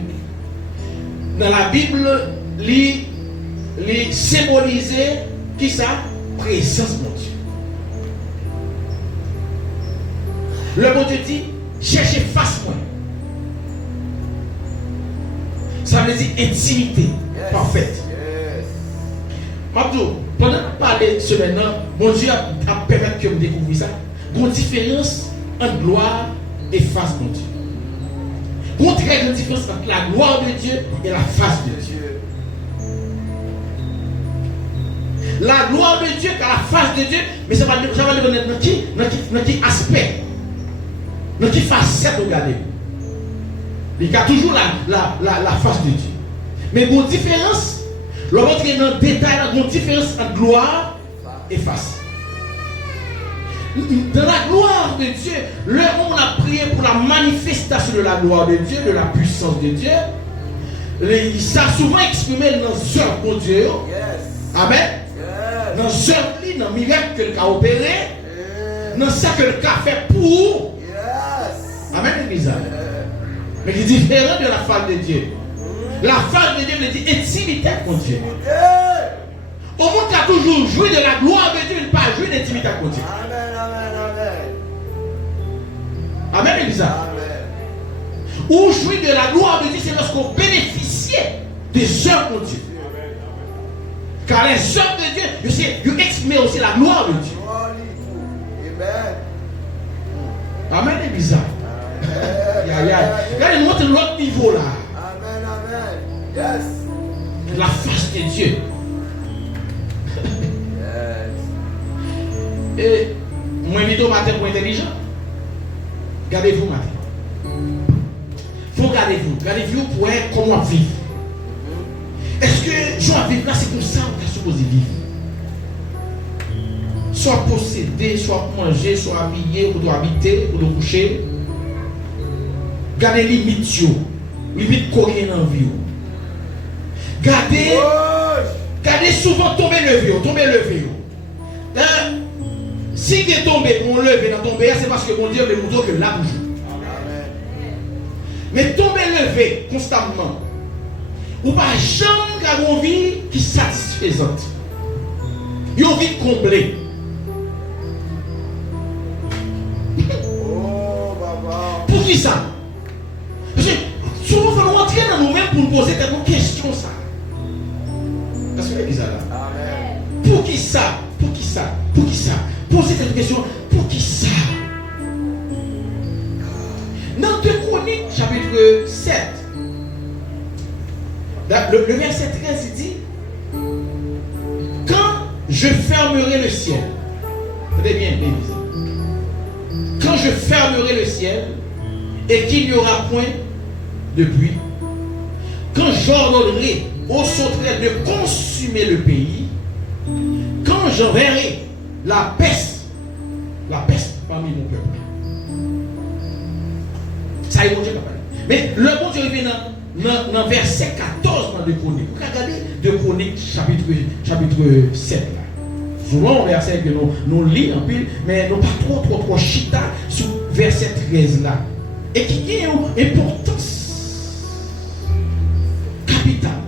Dans la Bible, les symboliser qui ça? Présence de Dieu. Le bon Dieu dit, cherchez face moi. Ça veut dire intimité parfaite. Mabdou, pendant que parler ce maintenant, mon Dieu a permis que je découvre ça. Il y a une différence entre gloire et face de Dieu. Il y a une très grande différence entre la gloire de Dieu et la face de Dieu. La gloire de Dieu et la face de Dieu, mais ça va dépendre dans qui aspect, dans qui facette regardez. Il y a toujours la face de Dieu. Mais il y a une différence. Lorsqu'on est dans le détail, il y a une différence entre gloire et face. Dans la gloire de Dieu, le on a prié pour la manifestation de la gloire de Dieu, de la puissance de Dieu. Ça a souvent exprimé dans les œuvres de Dieu. Amen. Dans les œuvres, dans le miracle que le a opéré, dans ce que le a fait pour. Amen, l'église. Mais il est différent de la face de Dieu. La face de Dieu veut dire intimité avec Dieu. Au monde qui a toujours joué de la gloire de Dieu, il ne pas jouer d'intimité avec Dieu. Amen, Elisa. Ou jouir de la gloire de Dieu, c'est lorsqu'on bénéficie des œuvres de Dieu. Car les œuvres de Dieu, ils expriment aussi la gloire de Dieu. Amen, Elisa. Là, il montre l'autre niveau là. Yes. La face de Dieu. Yes. Et moi, invite au matin pour intelligent. Gardez-vous matin. Faut gardez-vous pour être comment vivre. Est-ce que je vais vivre là, c'est comme ça qu'on est supposé vivre? Soit posséder, soit manger, soit habiller, ou habiter, ou coucher. Gardez les limites, limite courir dans la vie. Gardez souvent tomber lever. Si vous tombez pour lever dans tomber, c'est parce que mon Dieu veut vous dire que là vous jouez. Mais tomber lever constamment, ou pas jamais avoir une vie qui est satisfaisante. Une vie comblée. Pour qui ça? Parce que souvent, il faut nous rentrer dans nous-mêmes pour nous poser des questions. Ça. Parce que l'église là. Pour qui ça? Pour qui ça? Pour qui ça? Posez cette question. Pour qui ça? Dans 2 Chroniques, chapitre 7, le verset 13, il dit: quand je fermerai le ciel, écoutez bien, l'église. Quand je fermerai le ciel et qu'il n'y aura point de pluie, quand j'ordonnerai aux sauterelles de consumer le pays, quand j'enverrai la peste parmi mon peuple. Ça y est, mon Dieu, papa. Mais le bon Dieu revient dans verset 14 dans 2 Chroniques. Regardez 2 Chroniques chapitre 7 là. Souvent, on verset que nous lisons en pile, mais nous pas trop chita sur verset 13 là. Et qui a une importance capitale.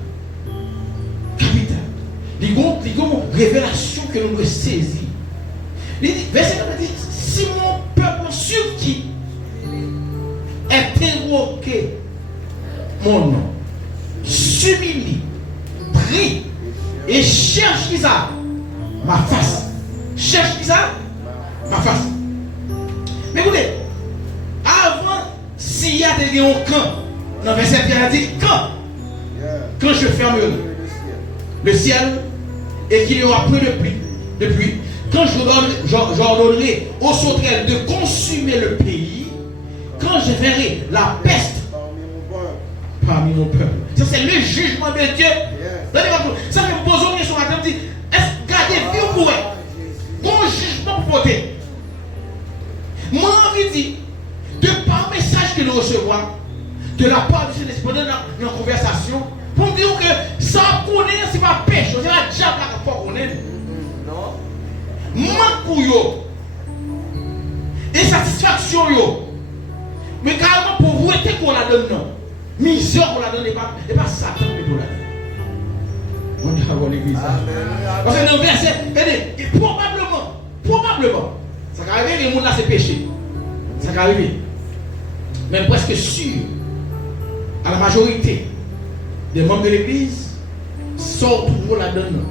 Il y a une révélation que nous devons saisir. Verset 14 dit: si mon peuple sur qui est invoqué mon nom s'humilie, prie et cherche ça, ma face. Cherche ça, ma face. Mais écoutez, avant, s'il y a des lions quand, dans verset 13, il dit quand je fermerai le ciel et qu'il y aura peu de pluie. Quand j'ordonnerai aux sauterelles de consumer le pays, quand je verrai la peste parmi mon peuple. Ça, c'est le jugement de Dieu. Ça me pose une question matin, me dit, est-ce que gardez vie ou pour bon jugement pour voter? Moi, envie de dire, de par message que nous recevons, de la part du Saint-Esprit dans la conversation, pour me dire que ça connaît, c'est pas péché, c'est la diable qui faut connaître. Non. Manque pour yo. Insatisfaction yo. Mais carrément pour vous être qu'on la donne non. Misère qu'on la donne et pas Satan qui pour la donne. On dit à l'église. Parce que dans le verset, probablement, ça va arriver, les gens là c'est péché. Ça va arriver. Mais presque sûr, à la majorité des membres de l'église, sortent toujours la donne.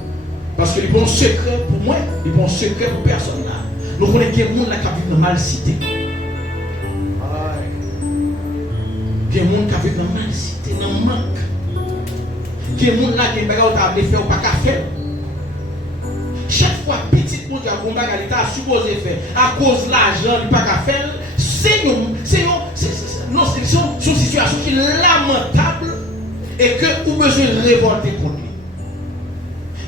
Parce que les bons secrets pour moi, les bons secrets pour personne là. Nous connaissons qu'il y a des gens qui vivent dans la mal cité. Il y a des gens qui vivent dans la mal cité, dans le manque. Il y a des gens qui ont fait ou pas qu'à faire. Chaque fois, petit monde qui a un bagage, il a supposé faire à cause de l'argent, il n'a pas qu'à faire. C'est une situation qui est lamentable et que vous avez besoin de révolter contre lui.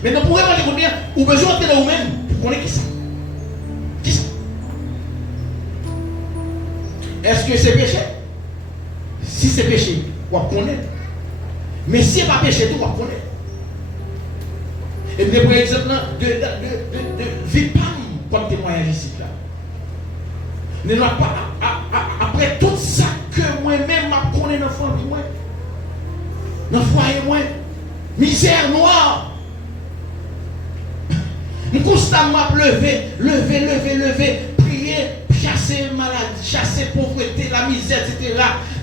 Maintenant, pour révolter contre lui, vous avez besoin de vous-même pour connaître qui ça. Qui ça? Est-ce que c'est péché? Si c'est péché, vous connaître. Mais si ce n'est pas péché, vous connaître. Et puis, par exemple, de Vipam comme témoignage ici. Là. Ne pas, après tout ça que moi-même je connais dans le famille, dans le foyer, misère noire. Je constamment lever, prier, chasser maladie, chasser pauvreté, la misère, etc.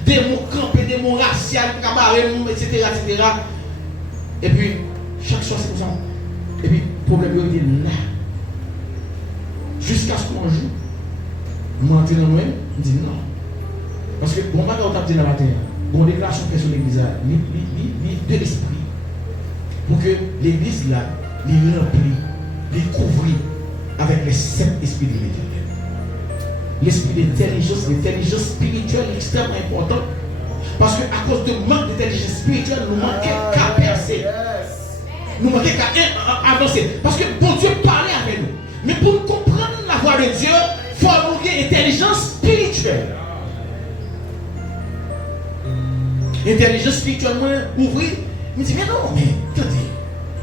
Des mots campés, des mots raciaux, cabaret, etc. Et puis, chaque soir, c'est comme ça. Et puis, le problème est là. Jusqu'à ce qu'on joue. Je m'entends dans nous, je dis non. Parce que, bon, on a dit dans la matin, bon, déclaration que sur l'église, de l'esprit. Pour que l'église là, les remplit, les couvrit avec les 7 esprits de l'éternel. L'esprit l'intelligence spirituelle est extrêmement importante. Parce qu'à cause de manque d'intelligence spirituelle, nous manquons qu'à percer. Nous manquons qu'à avancer. Parce que bon Dieu parlait avec nous. Mais pour comprendre la voix de Dieu, il faut avoir une intelligence spirituelle. Intelligence spirituelle, moi, ouvrir. Je me dis, mais non, mais attendez,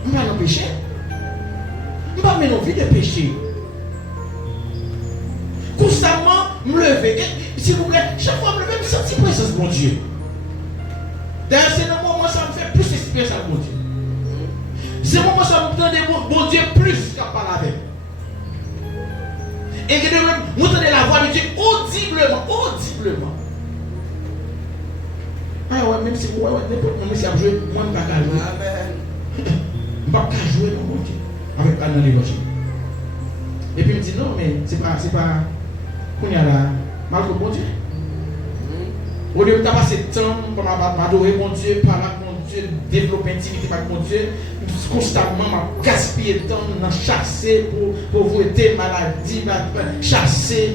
je ne vais pas dans le péché. Je ne vais pas mettre envie de péché. Constamment, me lever. S'il vous plaît, chaque fois, je me lever, je me sens présence de mon Dieu. D'ailleurs, c'est le moment où ça me fait plus expérience avec mon Dieu. C'est le moment où ça me donne mon Dieu plus qu'à parler avec. Et que de même, vous entendez la voix de Dieu audiblement. Ah ouais, même si vous n'avez pas joué, moi je ne vais pas jouer. Amen. Je ne vais pas jouer dans mon Dieu. Avec un l'évangile. Et puis il me dit non, mais c'est pas. Qu'on y a là, malgré mon Dieu. Au lieu de passer le temps pour m'adorer mon Dieu, parler avec mon Dieu, développer intimité avec mon Dieu, constamment gaspiller le temps dans chasser pauvreté, maladie, chasser,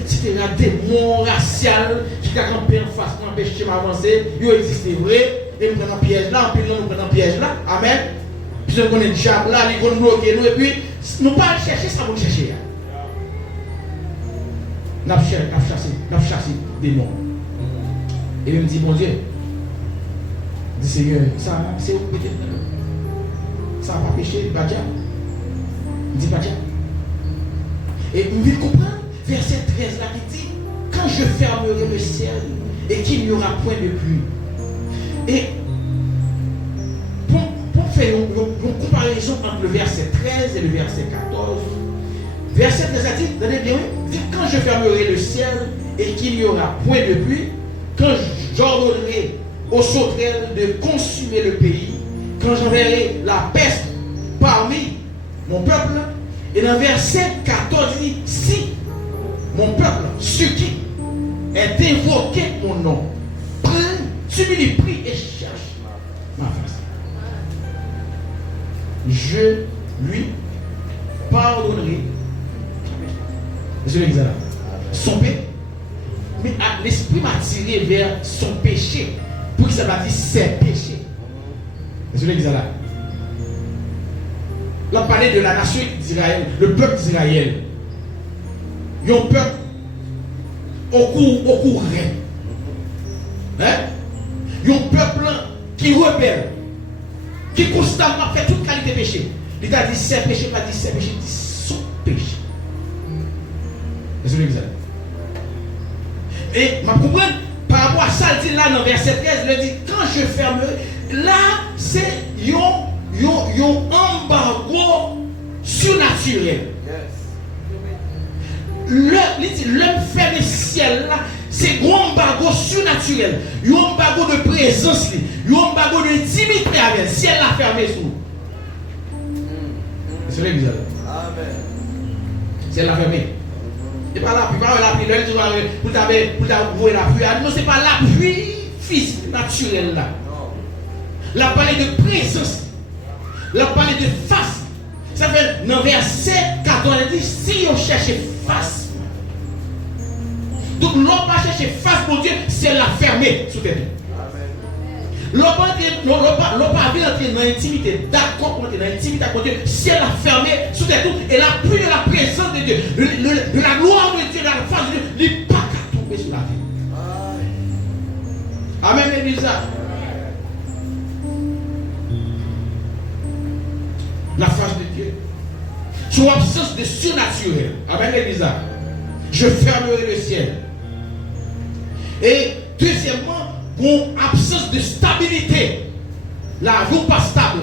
etc. Démons raciales qui a campé en face pour empêcher de m'avancer, ils existent vrai, et nous prenons un piège là, puis nous prenons un piège là, amen. Puis nous connaissons le diable là, ils vont nous bloquer nous, et puis nous ne pas chercher ça pour chercher. Nous avons chassé des démons. Et il me dit, mon Dieu, dit Seigneur, ça c'est où peut-être ça n'a pas péché, pas diable. Il dit pas diable. Et vous devez comprendre, verset 13 là qui dit, quand je fermerai le ciel et qu'il n'y aura point de pluie. Et pour faire une comparaison entre le verset 13 et le verset 14, verset 13 a dit, quand je fermerai le ciel et qu'il n'y aura point de pluie, quand j'ordonnerai aux sauterelles de consumer le pays, quand j'enverrai la peste parmi mon peuple, et dans verset 14, il dit, si mon peuple, ce qui est invoqué mon nom, prie et cherche ma face. je lui pardonnerai. Monsieur l'examen. Son péché. Mais l'esprit m'a tiré vers son péché. Pour qu'il s'appelle ses péchés. Monsieur l'examen. Là, on parlait de la nation d'Israël, le peuple d'Israël. Ils ont peuple au cours hein? Ils ont peuple qui rebelle, qui constamment fait toute qualité de péché. Il a dit c'est péché, pas dit c'est péché, il dit son péché. Désolé, et ma comprendre, par rapport à ça, il dit là dans verset 13, il dit quand je fermerai, là c'est un embargo surnaturel. L'homme fait le ciel là, c'est un embargo surnaturel. Un embargo de présence, un embargo d'intimité avec le ciel l'a fermé sur nous. C'est vrai, amen. C'est la fermé. Et pas la pluie, pas la pluie, pour t'avoir la pluie. Non, c'est pas la pluie physique, naturelle là. La parler de présence, la parler de face. Ça fait dans verset 14, il dit si on cherche face. Donc l'on va chercher face pour Dieu, c'est la fermer sous tes pieds. L'on va entrer dans l'intimité, d'accord pour entrer dans l'intimité avec Dieu, c'est la fermer sous tes pieds. Et la pluie de la présence de Dieu, de la gloire de Dieu, de la face de Dieu, il n'est pas qu'à tomber sur la vie. Amen, l'église. La face de Dieu. Sous absence de surnaturel. Amen, l'église. Je fermerai le ciel. Et deuxièmement, pour absence de stabilité. La vie pas stable.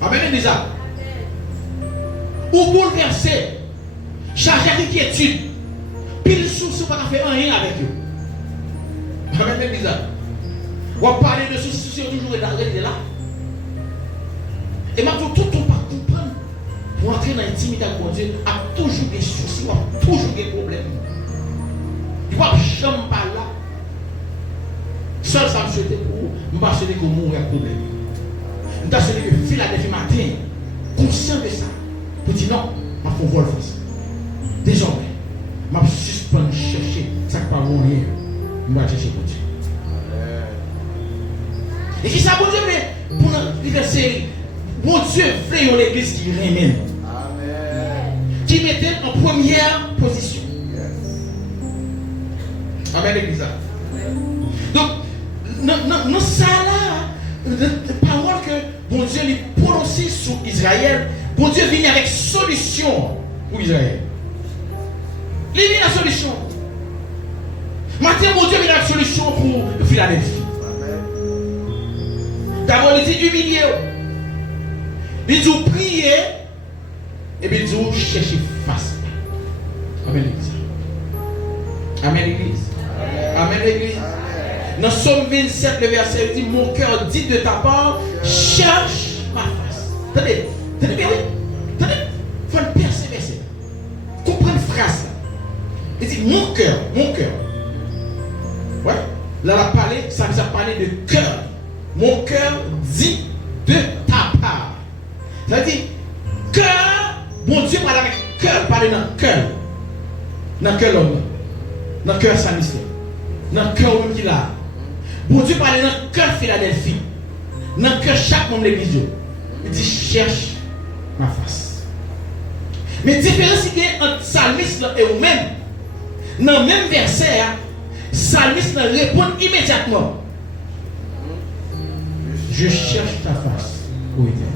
Amen, l'église. Ou bouleversé. Chargé d'inquiétude. Pile souci, pas faire rien avec eux. Amen, l'église. On va parler de soucis toujours là. Et maintenant, tout on pas comprendre. Pour entrer dans l'intimité avec Dieu, a toujours des soucis, a toujours des problèmes. Il ne va jamais pas là. Seul ça me souhaite pour vous, je ne vais pas souhaiter que vous mourrez avec problème. Je vais souhaiter que Philadelphie matin, conscient de ça, pour dire non, je vais faire force. Désormais, je vais suspendre chercher, ça ne va pas mourir. Je vais chercher pour Dieu. Et qui ça pour Dieu, mais pour nous verser. Mon Dieu fait l'église qui remène. Qui mettait en première position. Amen, l'église. Donc, non, ça là, la parole que mon Dieu lui prononce sur Israël, mon Dieu vient avec solution pour Israël. Il vient la solution. Maintenant, mon Dieu vient avec solution pour Philadelphie. D'abord, il dit humilier. Il dit prier et puis il dit chercher face. Amen l'église. Amen l'église. Amen l'église. Dans Somme 27, le verset, il dit mon cœur dit de ta part, cherche ma face. Attendez, attendez bien, attendez, il faut persévérer. Comprenez la phrase. Il dit mon cœur. Ouais, là, la parlé, ça nous a parlé de cœur. Mon cœur dit de ta part. Ça veut dire, cœur, bon Dieu parle avec cœur, parle dans le cœur. Dans le cœur l'homme. Dans le cœur Saint-Michel. Dans le cœur même qu'il a. Bon Dieu parle dans le cœur Philadelphie. Dans le cœur chaque membre de l'église. Il dit, cherche ma face. Mais la différence entre Salmiste et vous-même, dans le même verset, Salmiste répond immédiatement. Je cherche ta face, ô Éternel.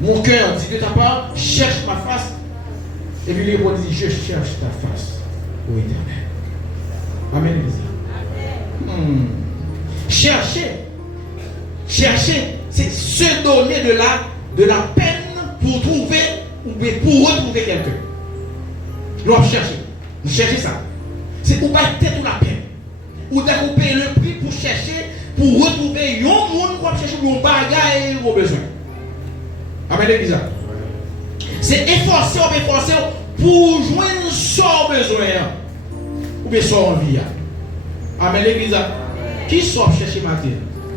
Mon cœur dit de ta part, cherche ma face. Et puis il dit, je cherche ta face, ô Éternel. Amen. Chercher, c'est se donner de la peine pour trouver ou pour retrouver quelqu'un. Nous allons chercher ça. C'est pour pas tête ou la peine. Ou d'avoir payé le prix pour chercher, pour retrouver un monde pour chercher pour un bagage et vos besoins. Amen l'église. C'est efforcer pour joindre son besoin. Ou bien son envie. Amen l'église. Qui sort chercher matin?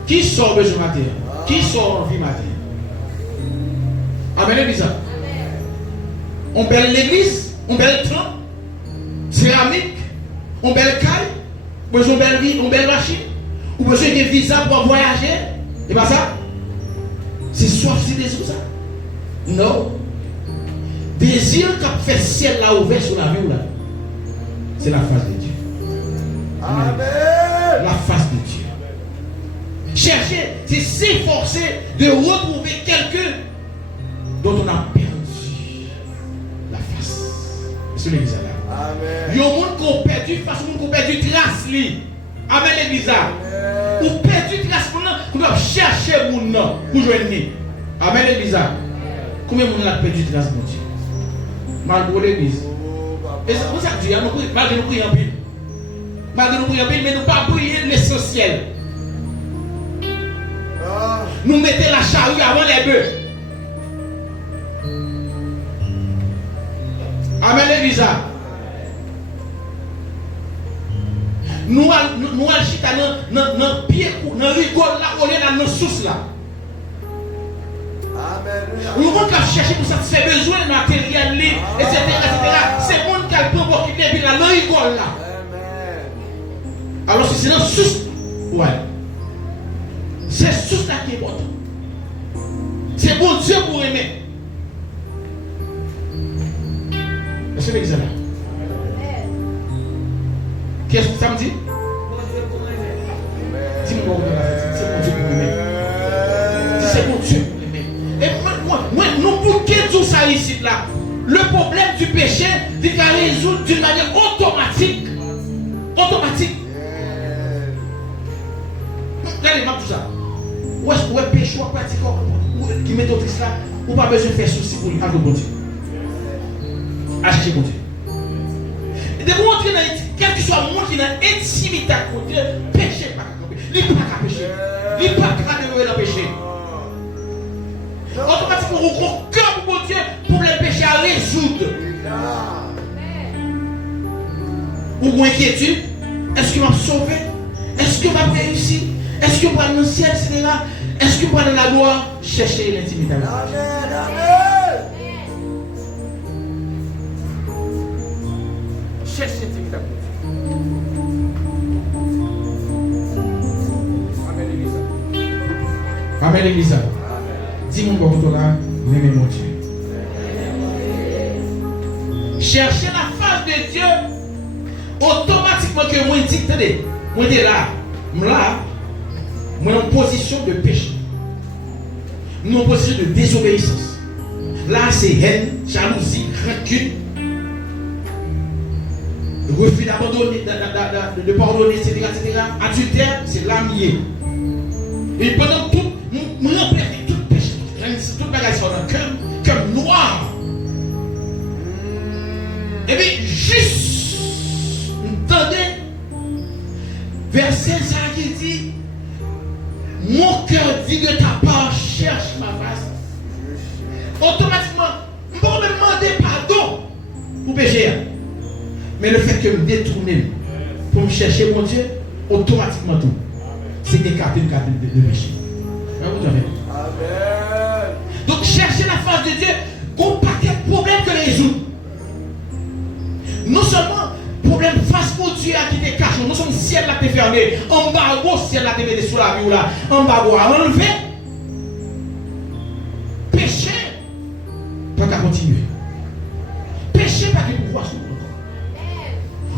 Qui sort besoin matin? Qui sort envie matin? Amen, l'église. On belle l'église, on belle temps, céramique, on belle caille, besoin belle vie, on belle machine, ou besoin de visa pour voyager. Et pas ça? C'est soif, c'est désir ça? Non. Désir qui a fait ciel là ouvert sur la vie là. C'est la face de Dieu. Amen. La face de Dieu. Chercher, c'est s'efforcer de retrouver quelqu'un dont on a perdu la face. C'est l'église là. Amen. Il y a des gens qui ont perdu face, qui ont perdu trace. Amen l'église là. Ou perdu trace pour doivent chercher mon nom pour joindre. Amen l'église là. Combien de gens ont perdu trace mon Dieu? Malgré l'église. Et c'est pour ça que Dieu, malgré nous prions en pile. Malgré nous prions en pile, mais nous pas briller l'essentiel. Nous mettons la charrue avant les bœufs. Amen l'église. Nous allons chita dans pied, dans rigole là, au lieu dans nos sources là. Nous allons chercher pour satisfaire besoin matériel, etc. C'est le monde qui a le temps pour quitter la rigole là. Alors c'est dans la source. Ouais. C'est source là qui est important. C'est bon Dieu pour aimer. Est-ce que l'examen? Qu'est-ce que ça me dit? Dis-moi, c'est bon Dieu pour aimer. C'est bon Dieu pour aimer. Et moi, nous pour qu'il tout ça ici là, le problème du péché, il va résoudre d'une manière automatique. Automatique. Regardez-moi tout ça. Où est-ce que le péché est pratiquant? Qui met au Christ là, ou pas besoin de faire souci pour lui avec bon Dieu. Achetez bon Dieu. Et de montrer quel que soit le monde qui a intimité avec Dieu, péché pas qu'à pécher. Il n'est pas qu'à pécher. Il n'est pas qu'à demeurer dans le péché. Automatiquement, on prend cœur pour Dieu pour les péchés à résoudre. Ou inquiétude, est-ce qu'il m'a sauvé? Est-ce qu'il va réussir? Est-ce qu'il va dans le ciel, etc.? Est-ce qu'il va dans la gloire? Chercher l'intimité avec Dieu. Cherche l'intimité avec Dieu. Amen l'église. Amen l'église. Dis-moi pour là, aimez mon Dieu. Chercher la face de Dieu, automatiquement que moi dis, attendez, moi dis là, moi en position de péché. Nous en position de désobéissance. Là c'est haine, jalousie, rancune. Refus d'abandonner, de pardonner, etc. Adultère, c'est l'amier. Et pendant tout, nous remplissons tout péché, tout bagage sur le cœur, comme noir. Et puis, juste, entendez, verset ça qui dit, mon cœur dit de ta part, cherche ma face. Automatiquement, je ne peux me demander pardon pour pécher. Mais le fait que je me détourne pour me chercher mon Dieu, automatiquement tout, c'est écarter une carte de péché. Amen. Donc chercher la face de Dieu, il y a un paquet de problèmes que résoudre. Non seulement problème face pour Dieu à qui te cache, non seulement ciel là t'es fermé, embargo ciel là t'es mis sous la vie ou là, embargo à enlever. Péché, pas qu'à continuer. Péché, pas de pouvoir sur le corps.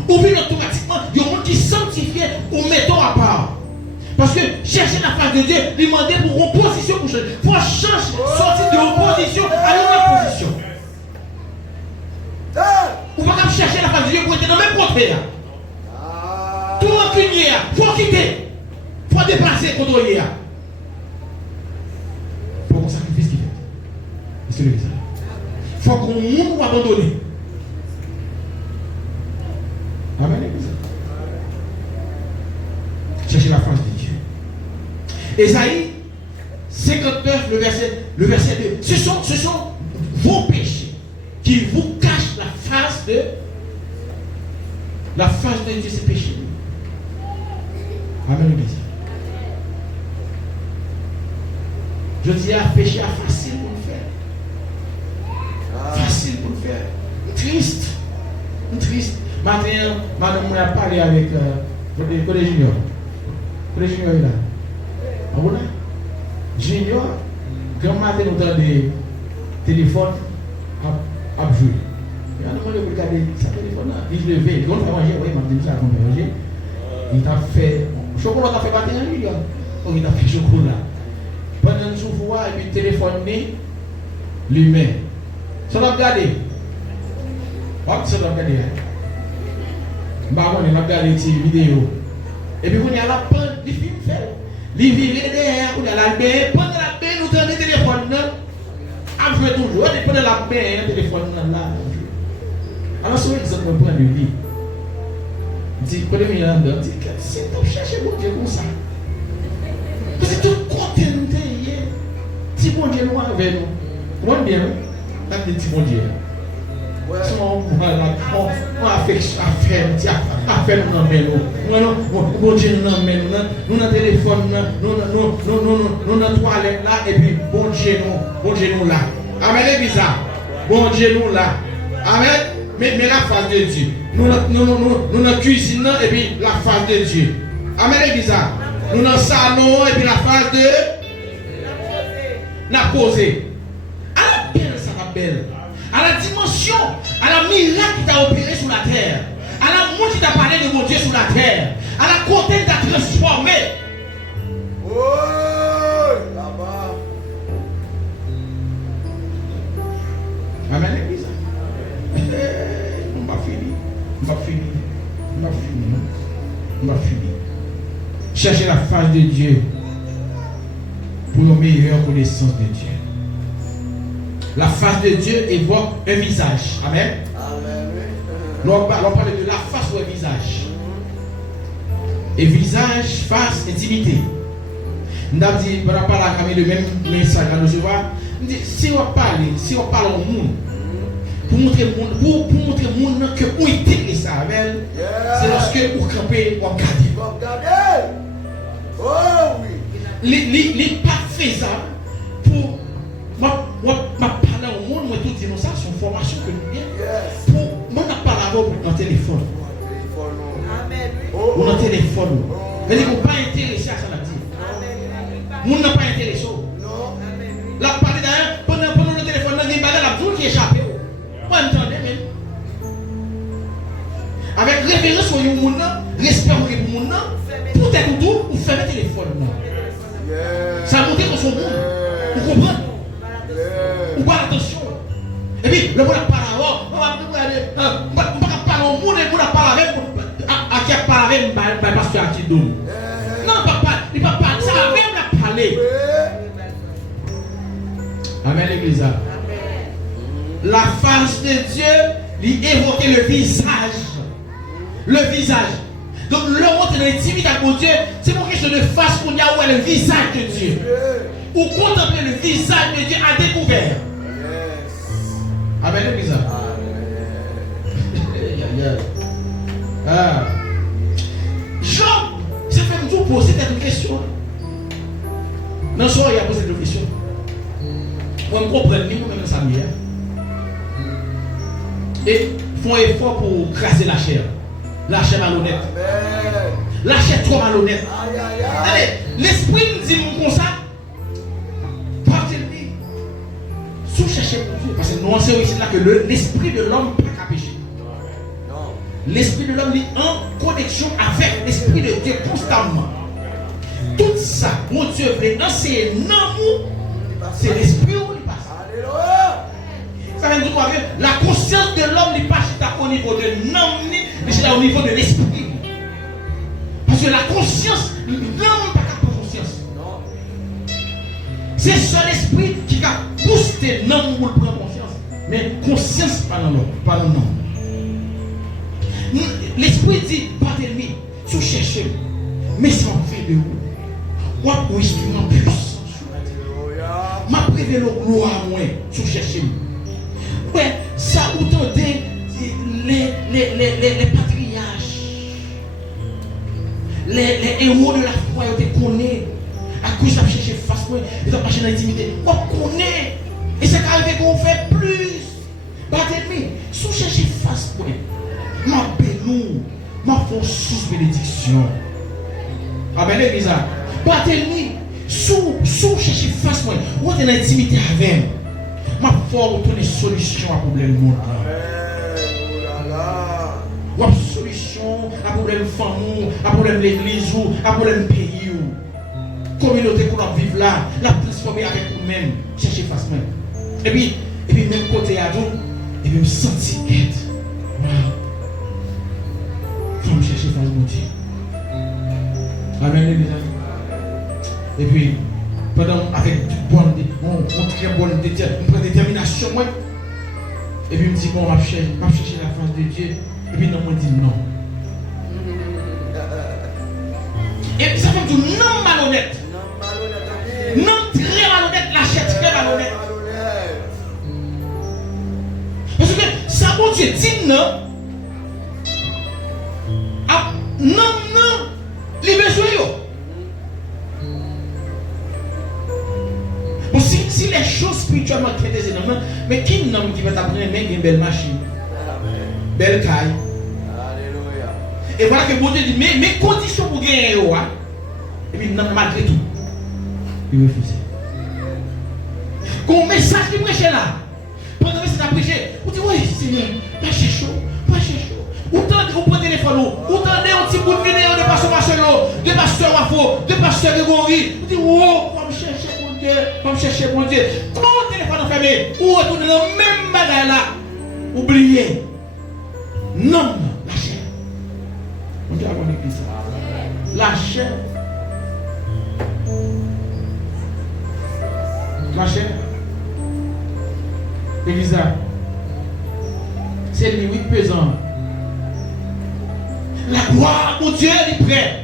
Ou bien automatiquement, il y a un monde qui sanctifie ou mettons à part. Parce que chercher la face de Dieu, lui demander pour une position pour changer. Il faut changer, sortir de opposition à une autre position. Ou pas comme chercher la face de Dieu pour être dans le même côté. Tout rancunier, il faut quitter. Il faut déplacer, contrôler. Il faut qu'on sacrifice ce qu'il fait. C'est le message. Il faut qu'on nous abandonne. Amen. Cherchez la face de Dieu. Ésaïe 59, le verset 2. Ce sont vos péchés qui vous cachent la face de Dieu, c'est péché. Amen. péché est facile pour le faire. Facile pour le faire. Triste. Triste. Matin, madame, on a parlé avec le collège junior. Le collège junior est là. Ah bon là? Junior, quand matin, nous avons des téléphones à jouer. Il y a un moment où regarder sa téléphone là. Il se levait, il a fait manger, oui, il m'a dit ça, il a manger. Il t'a fait. Chocolat, t'a fait battre un million. Donc il t'a fait chocolat. Pendant une fois, et puis le téléphone né, l'humain. Ça va regarder. Ça va regarder. On va regarder des vidéos. Et puis, on y a la pente, les films fait. Les virés derrière, on y a la baie. Pendant la baie, nous avons des téléphones. On jouer toujours. Pendant la baie, le téléphone là. Alors, c'est exemple pour prendre le lit. Il dit, prenez le là, il dit, si tu cherches mon Dieu comme ça. Parce que tout content, si bon Dieu nous avec nous. Comment bien, là, il dit bon Dieu. On a fait nous emmène nous. Bon Dieu nous emmène nous dans le téléphone, nous dans la toilette là, et puis bon Dieu nous là. Amen, l'église là. Bon Dieu nous là. Amen. Mais la face de Dieu. Nous dans la cuisine et puis la face de Dieu. Amen, l'église là. Nous dans le salon et puis la face de la posée. À la belle, ça va belle. À la dimension, à la miracle qui t'a opéré sur la terre, à la monde qui t'a parlé de mon Dieu sur la terre, à la côté qui t'a transformé. Oh, là-bas. Amen, l'église. On va finir. Cherchez la face de Dieu pour une meilleure connaissance de Dieu. La face de Dieu évoque un visage. Amen. On parle de la face ou un visage. Et visage, face, intimité. Nous avons dit, on n'a pas le même message à nous recevoir. Si on parle au monde, pour montrer au monde que vous êtes ça avec elle, c'est lorsque vous campez, vous regardez. Oh oui. Les pas fait ça pour parler au monde, moi tout dire ça, c'est une formation que nous avons. Pour moi, on parle avant pour notre téléphone. Amen. Ou notre téléphone. Mais ils ne sont pas intéressés à ça, la dit. Nous n'a pas intéressé. Non. La partie d'ailleurs, pendant le téléphone, on a des bagages à tout qui échappent. Vous entendez même. Avec référence au monde, respect pour le monde, peut-être tout, vous fermez le téléphone. Ça montre dans son monde. Vous comprenez? Vous parlez attention. Et puis, le monde parle avant, on va parler au monde et on va parler avec à qui a parlé avec le pasteur Akidou. Non, papa, il ne va pas parler, ça va même la parler. Amen, l'église. La face de Dieu lui évoquait le visage. Le visage. Donc, le monde de l'intimité avec Dieu, c'est pour question de face qu'on y a où est le visage de Dieu. Ou contempler le visage de Dieu à découvert. Amen, l'église. Job, ça fait me poser cette question. Non, soit il a posé cette question. Moi, je comprends ni moi-même ça hier. Et font un effort pour craser la chair. La chair malhonnête. La chair trop malhonnête. Allez, l'esprit nous dit comme ça. Partez-lui. Sous chercher pour Dieu. Parce que nous enseignons ici là que l'esprit de l'homme n'a pas péché. L'esprit de l'homme est en connexion avec l'esprit de Dieu constamment. Tout ça, mon Dieu veut enseigner l'amour, c'est l'esprit où il passe. Alléluia. Ça veut dire quoi? La conscience de l'homme n'est pas au niveau de l'homme, mais c'est au niveau de l'esprit. Parce que la conscience, l'homme n'a pas de conscience. C'est seul l'esprit qui a poussé l'homme pour prendre conscience. Mais conscience pas dans l'homme, pas dans l'homme. L'esprit dit, partez-lui, sous chercher, mais sans fait de vous. Moi, pour instrument puissant, ma prévée le gloire, moi, sous chercher. Ouais, ça vous tendez les patriarches, les héros de la foi, ils te connaissent, à cause de chercher face face moi, et tu marches dans l'intimité. On connaît. Et c'est qu'arrivé qu'on fait plus. Battez-moi. Si vous cherchez face moi, m'appelez-nous. Ma force sous bénédiction. Amen, l'église. Battez-moi. Sous cherchez face moi. Ou dans l'intimité avec moi. Ma force donner solution à problème du monde. Ou à solution à problème famille, à problème l'église ou à problème pays. Communauté qu'on a vivre là, la transformer avec nous-mêmes, chercher face moi. Et puis même côté à nous, et puis me sentir aide. Voilà. Faut me chercher face mon Dieu. Amen, les amis. Et puis, pendant avec une très bonne détermination, moi, et puis me dit qu'on va chercher la face de Dieu, et puis non, moi dit non. Et ça fait du non malhonnête. Non, très malhonnête, lâchette, très malhonnête. Parce que ça, bon Dieu dit non. Non, les besoins. Bon, si les choses spirituellement traitées, non, mais qui nomme qui va t'apprendre une belle machine, belle caille. Et voilà que bon Dieu dit, mais mes conditions pour gagner, et puis non, malgré tout. Il refuse. Quand message qui prêche là, pendant que c'est à prêcher, vous dites oui, Seigneur, pas chaud. Ou tant que vous prenez les téléphone, ou tant un petit bout de vidéo de pasteur Marcelo, de pasteur Wafo, de pasteur Grégory, vous dites oh, va me chercher mon Dieu. Comment le téléphone fermé, ou retourner dans le même bagage là, oubliez. Non, la chair. On dit à mon église. La chair. Ma chère, Elisa, c'est le 8 pesant. La gloire, mon Dieu, elle est prête.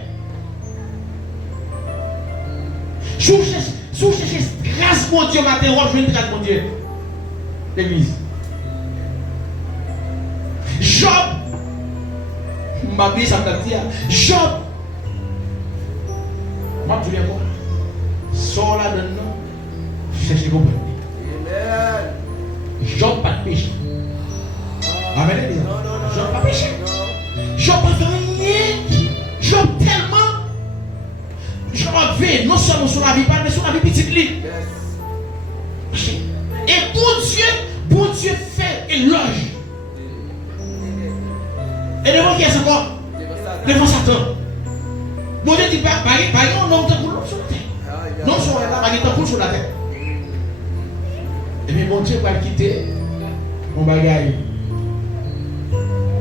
Si vous cherchez grâce, mon Dieu, matin, je vais grâce, mon Dieu. L'église. Job, ma vie, ça me dit, Job, moi, tu viens quoi? Sors là dedans. Cherchez comprendre. Job pas de péché. Amen. Job pas péché. Job pas fait rien. Job tellement. Job veut non seulement sur la vie, mais sur la vie petite lit. Et bon Dieu fait éloge. Et devant qui est-ce encore? Devant Satan. Bon Dieu dit pas, un homme de couleur sur la terre. Non sur la terre, il est sur la terre. Et puis mon Dieu va le quitter, mon bagaille,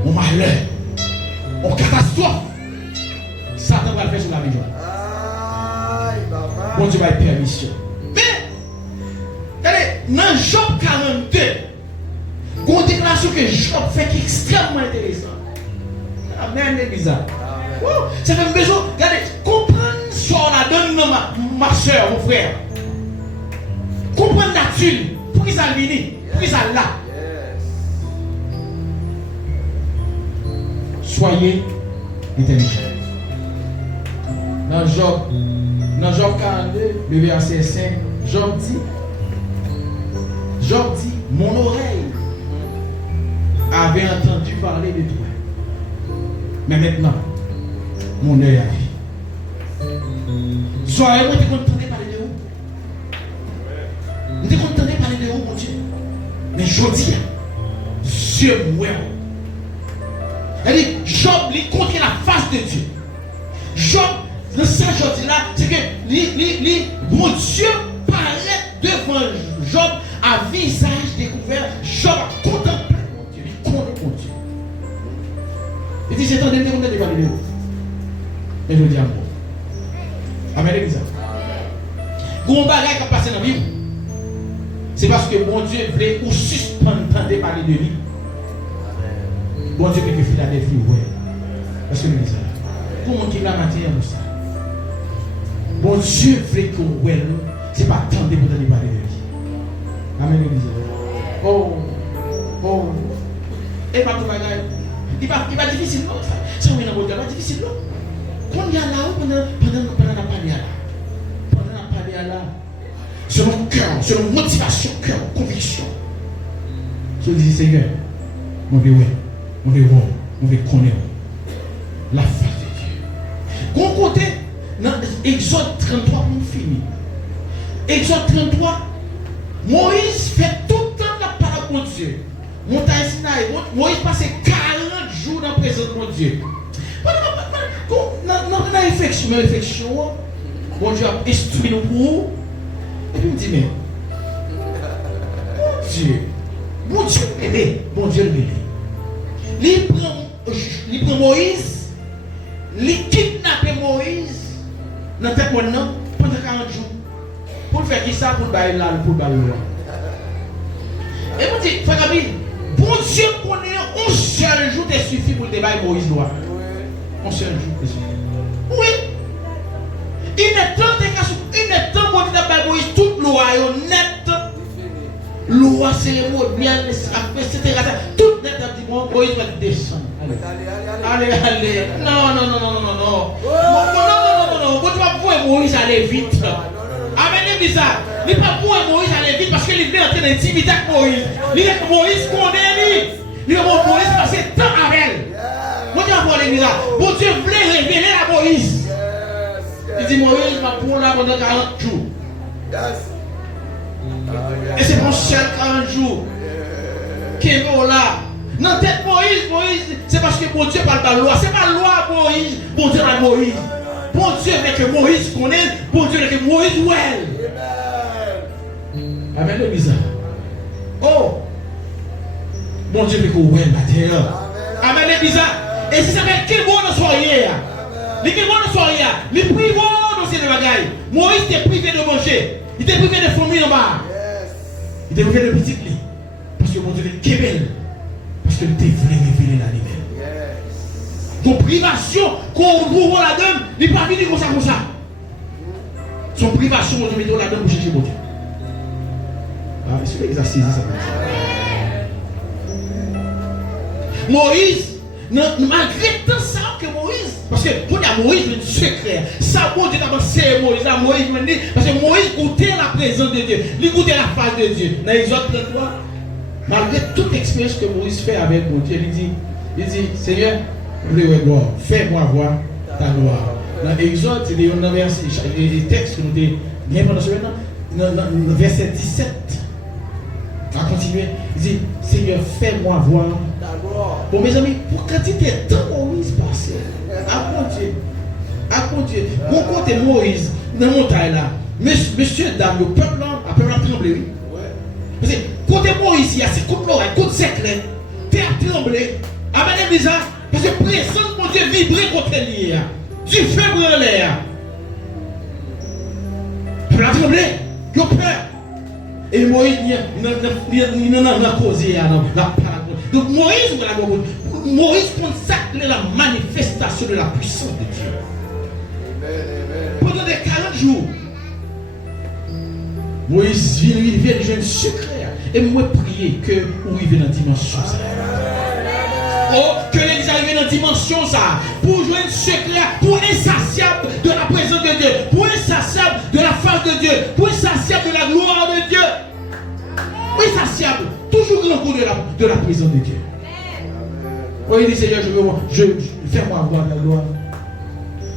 mon malheur, mon catastrophe. Satan va le faire sur la vie. Mon Dieu va être permission. Mais, allez, dans Job 42, une déclaration que Job fait qui est extrêmement intéressante. Amen, l'église. Ça fait besoin, regardez, comprendre ce qu'on a donné ma soeur, mon frère. Comprendre la nature. Pour qu'ils aient venu, pour qu'ils aient là. Soyez intelligents. Dans Job 42, le verset 5, Job dit, mon oreille avait entendu parler de toi. Mais maintenant, mon œil a vu. Soyez contentés parler de vous. Nous sommes contentés parler de vous, mon Dieu. Mais je dis, Dieu mourir. C'est-à-dire, Job, il contre la face de Dieu. Job, le Saint Job là, c'est que mon Dieu paraît devant Job à visage découvert. Job a contemplé mon Dieu. Il connaît mon Dieu. Il dit, c'est un des témoins de parler de vous. Et je dis à moi. Amen, l'église. Gros bagage qui a passé dans la vie. C'est parce que mon Dieu voulait ou suspendre de parler de lui. Bon Dieu que Philadelphie, ouais. Parce que nous disons, pour mon qui l'a matière, nous ça. Bon Dieu voulait qu'on ouais, c'est pas tant de parler de lui. Amen, l'église. Oh. Et pas tout bagage. Il va difficile, non? Ça, on est dans le monde, difficile, non? Quand il y a là, pendant la parler là. Pendant la parler là. cœur, selon motivation, cœur, conviction. Je dis, Seigneur, on veut ouais, on veut voir, on veut connaître la face de Dieu. Qu'on côté, dans Exode 33, on finit. Exode 33, Moïse fait tout le temps la parole de Dieu. Montagne Sinaï, Moïse passe 40 jours dans la présence de Dieu. Dans la réflexion, bon Dieu a instruit nous pour. Et puis il me dit, mais bon Dieu aidé, bon Dieu aidé. Il prend Moïse, il kidnappe Moïse dans le tête maintenant pendant 40 jours. Pour faire qui ça, pour le bailler là, pour le bailler là. Et il me dit, Fagabi, bon Dieu connaît un seul jour, t'es suffit pour le débat Moïse loi. Un seul jour, t'es suffit. Oui. Il est temps pour que Moïse toute loi est nette. Loi cérémoniale, etc. Tout net a dit bon, Moïse va descendre. Allez. Non. Non. Vous ne pas voir Moïse aller vite. Amen, bizarre. Il ne pas voir Moïse aller vite parce qu'il est en train d'intimider avec Moïse. Il est Moïse connaît lui. Il est Moïse passer temps avec elle. Moi, je vais voir les bizarres. Bon Dieu voulait révéler à Moïse. Il dit Moïse va prendre là pendant 40 jours. Et c'est pour seul 40 jours qui est là. Dans la tête Moïse, c'est parce que bon Dieu parle de la loi. Ce n'est pas la loi Moïse, bon Dieu parle Moïse. Bon Dieu veut que Moïse connaisse, bon Dieu veut que Moïse ouelle. Amen, le bizarre. Oh, bon Dieu veut que ouelle matin. Amen, le bizarre. Et si ça fait quel bon dans soirée, quel bon dans soirée, les privés dans ces bagailles. Moïse était privé de manger, il était privé de fourmis en bas. Il était privé de petit lit. Parce que mon Dieu est belle. Parce que tu voulais révéler la lumière. Ton privation, qu'on trouve la donne, il n'est pas venu comme ça. Son privation, on met la donne pour chercher mon Dieu. Ah, mais c'est l'exercice, ça. Moïse, malgré tout ça que Moïse, parce que pour Moïse, il y a un secret. Ça, bon Dieu, d'abord, c'est Moïse. Moïse me dit, parce que Moïse goûtait la présence de Dieu. Il goûtait la face de Dieu. Dans Exode 33, malgré toute expérience que Moïse fait avec mon Dieu, il dit, Seigneur, fais-moi voir ta gloire. Dans Exode, c'est des textes que nous avons bien pendant ce moment. Dans verset 17, on va continuer. Il dit, Seigneur, fais-moi voir ta gloire. Bon, mes amis, pour quantité de temps Moïse passé, à mon Dieu, mon côté Moïse, dans la montagne là, monsieur, dame, le peuple a tremblé. Parce que côté Moïse, il y a ces coups de l'oreille, coups de secret, terre tremblé. Amen, bizarre. Parce que présence, mon Dieu, vibrer contre l'île. Du feu brûle l'air. Tu l'as tremblé, tu as peur. Et Moïse, il n'en a causé la parole. Donc Moïse consacre la manifestation de la puissance de Dieu. Pendant des 40 jours, Moïse vient de jouer un secret. Et moi, prier que vous arrivez dans la dimension. Oh, que l'église arrive dans la dimension ça. Pour jouer un secret, pour insatiable de la présence de Dieu. Pour insatiable de la face de Dieu. Pour insatiable de la gloire de Dieu. Pour insatiable. Toujours grand coup de la présence de Dieu. Oh, il dit Seigneur, fais-moi voir la gloire.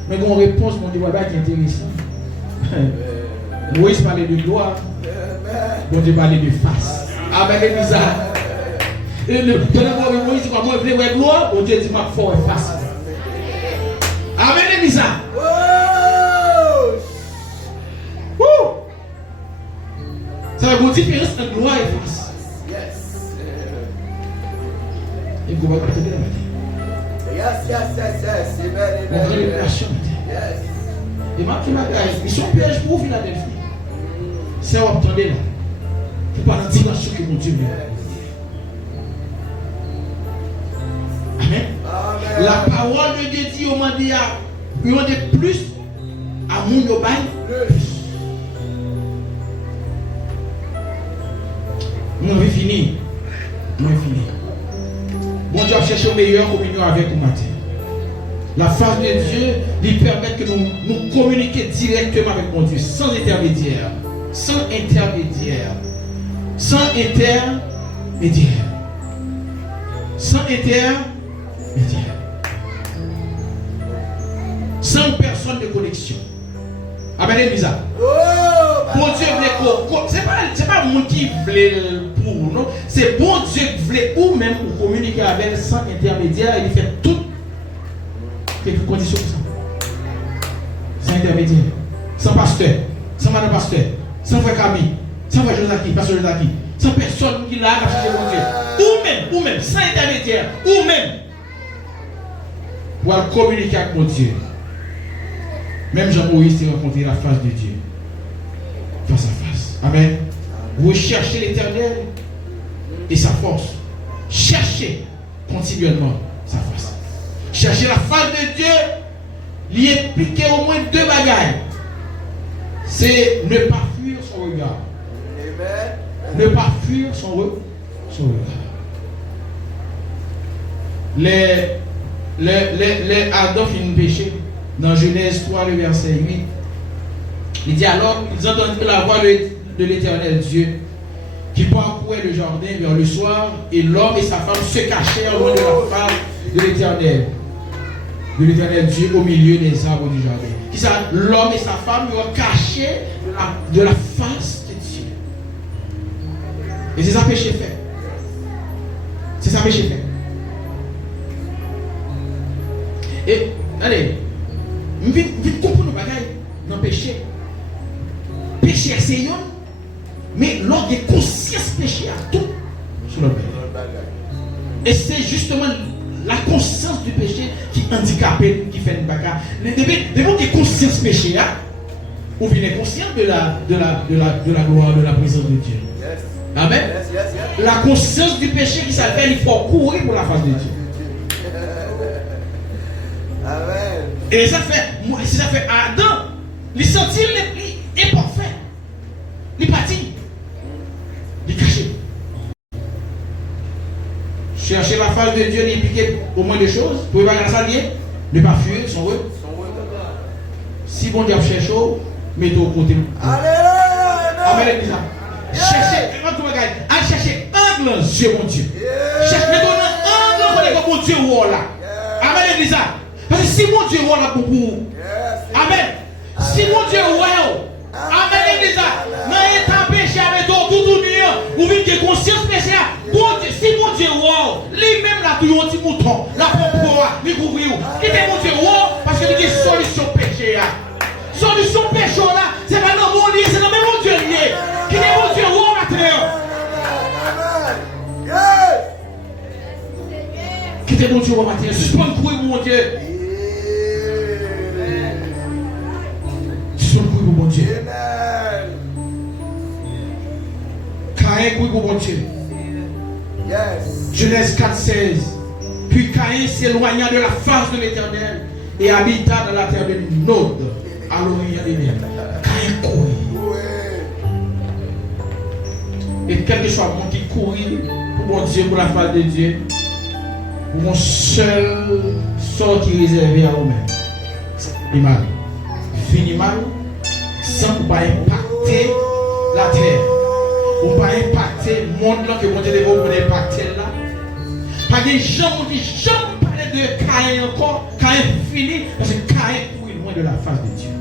Mais mon réponse, mon débat est intéressant. Moïse parlait de gloire. Bon Dieu parlait de face. Amen, c'est bizarre. Et le Moïse dit moi je veux voir gloire. Bon Dieu dit ma foi est face. Amen, c'est bizarre. Ça va vous différence entre gloire et face. Et vous allez partager la matin. Et ma qui m'a dit, ils sont pièges pour vous, Philadelphie. C'est où attendez là. Pour pas la dimension que mon Dieu veut. Amen. La parole de Dieu dit au mandia, il y a plus à mon yobay. Nous avons fini. Bon Dieu a cherché au meilleur communion avec vous matin. La face de Dieu lui permet que nous communiquions directement avec mon Dieu, sans intermédiaire. Sans intermédiaire. Sans intermédiaire. Sans intermédiaire. Sans personne de connexion. Amen, Elisa. Bon Dieu voulait c'est pas mon qui voulait pour non, c'est bon Dieu qui voulait ou même pour communiquer avec sans intermédiaire, il fait tout quelques conditions pour ça. Sans intermédiaire, sans pasteur, sans madame pasteur, sans frère Camille, sans frère Josaki, pasteur Josaki, sans personne qui l'a cherché mon Dieu. Ou même, sans intermédiaire, ou même pour communiquer avec mon Dieu. Même Jean-Moïse s'est rencontré la face de Dieu. Face à face. Amen. Vous cherchez l'éternel et sa force. Cherchez continuellement sa face. Cherchez la face de Dieu. Lui impliquer au moins deux bagailles. C'est ne pas fuir son regard. Ne pas fuir son regard. Les Adam finissent péché. Dans Genèse 3, le verset 8, il dit alors, ils entendirent la voix de l'Éternel Dieu qui parcourait le jardin vers le soir, et l'homme et sa femme se cachèrent loin de la face de l'Éternel Dieu au milieu des arbres du jardin. Qui ça? L'homme et sa femme ils ont caché de la face de Dieu. Et c'est ça péché fait. C'est ça péché fait. Et, allez, vite comprendre nos bagailles dans le péché. Péché c'est yon, mais l'ordre de conscience péché à tout sur le péché. Et c'est justement la conscience du péché qui handicapé, qui fait une bagarre. Devant que conscience péché, on vient conscient de la gloire, de la présence de Dieu. Amen. La conscience du péché qui s'appelle, il faut courir pour la face de Dieu. Amen. Et ça fait Adam, il sentit imparfait. Il partit. Il caché. Chercher la face de Dieu, il impliquait au moins des choses. Vous pouvez pas grâce à Dieu, ne pas fuir son rôle. Si bon Dieu cherche, mettez au côté. Amen. Cherchez, à chercher angle, Dieu mon Dieu. Cherchez, mettez un angle pour mon Dieu là. Amen, Elisa. Parce que si mon Dieu voit là pour vous, amen. Si mon Dieu voit, amen, Elisa. Mais il t'a péché avec tout nuit, ou vite que conscience péché. Si mon Dieu voit, lui-même là, tout un petit mouton, la propre, il couvre. Quittez mon Dieu voit, parce que il y a une solution péché. Solution péché là, c'est pas dans mon lit, c'est dans mon Dieu lié. Quittez mon Dieu voit maintenant. Quittez mon Dieu voit maintenant. Suspendre pour mon Dieu. Pour mon Dieu. Caïn pour mon Dieu. Genèse 4:16. Puis Caïn s'éloigna de la face de l'Éternel et habita dans la terre de Nod, à l'orient des mers. Caïn courit. Et quel que soit le monde qui courit pour mon Dieu, pour la face de Dieu, pour mon seul sort qui est réservé à vous-même. Il mal. Fini mal. Sans ne pas impacter la terre. Ou pas impacter le monde là que vous devez vous impacter là. Pas des gens qui jamais parler de Caïn encore. Caïn fini parce que Caïn courit loin de la face de Dieu.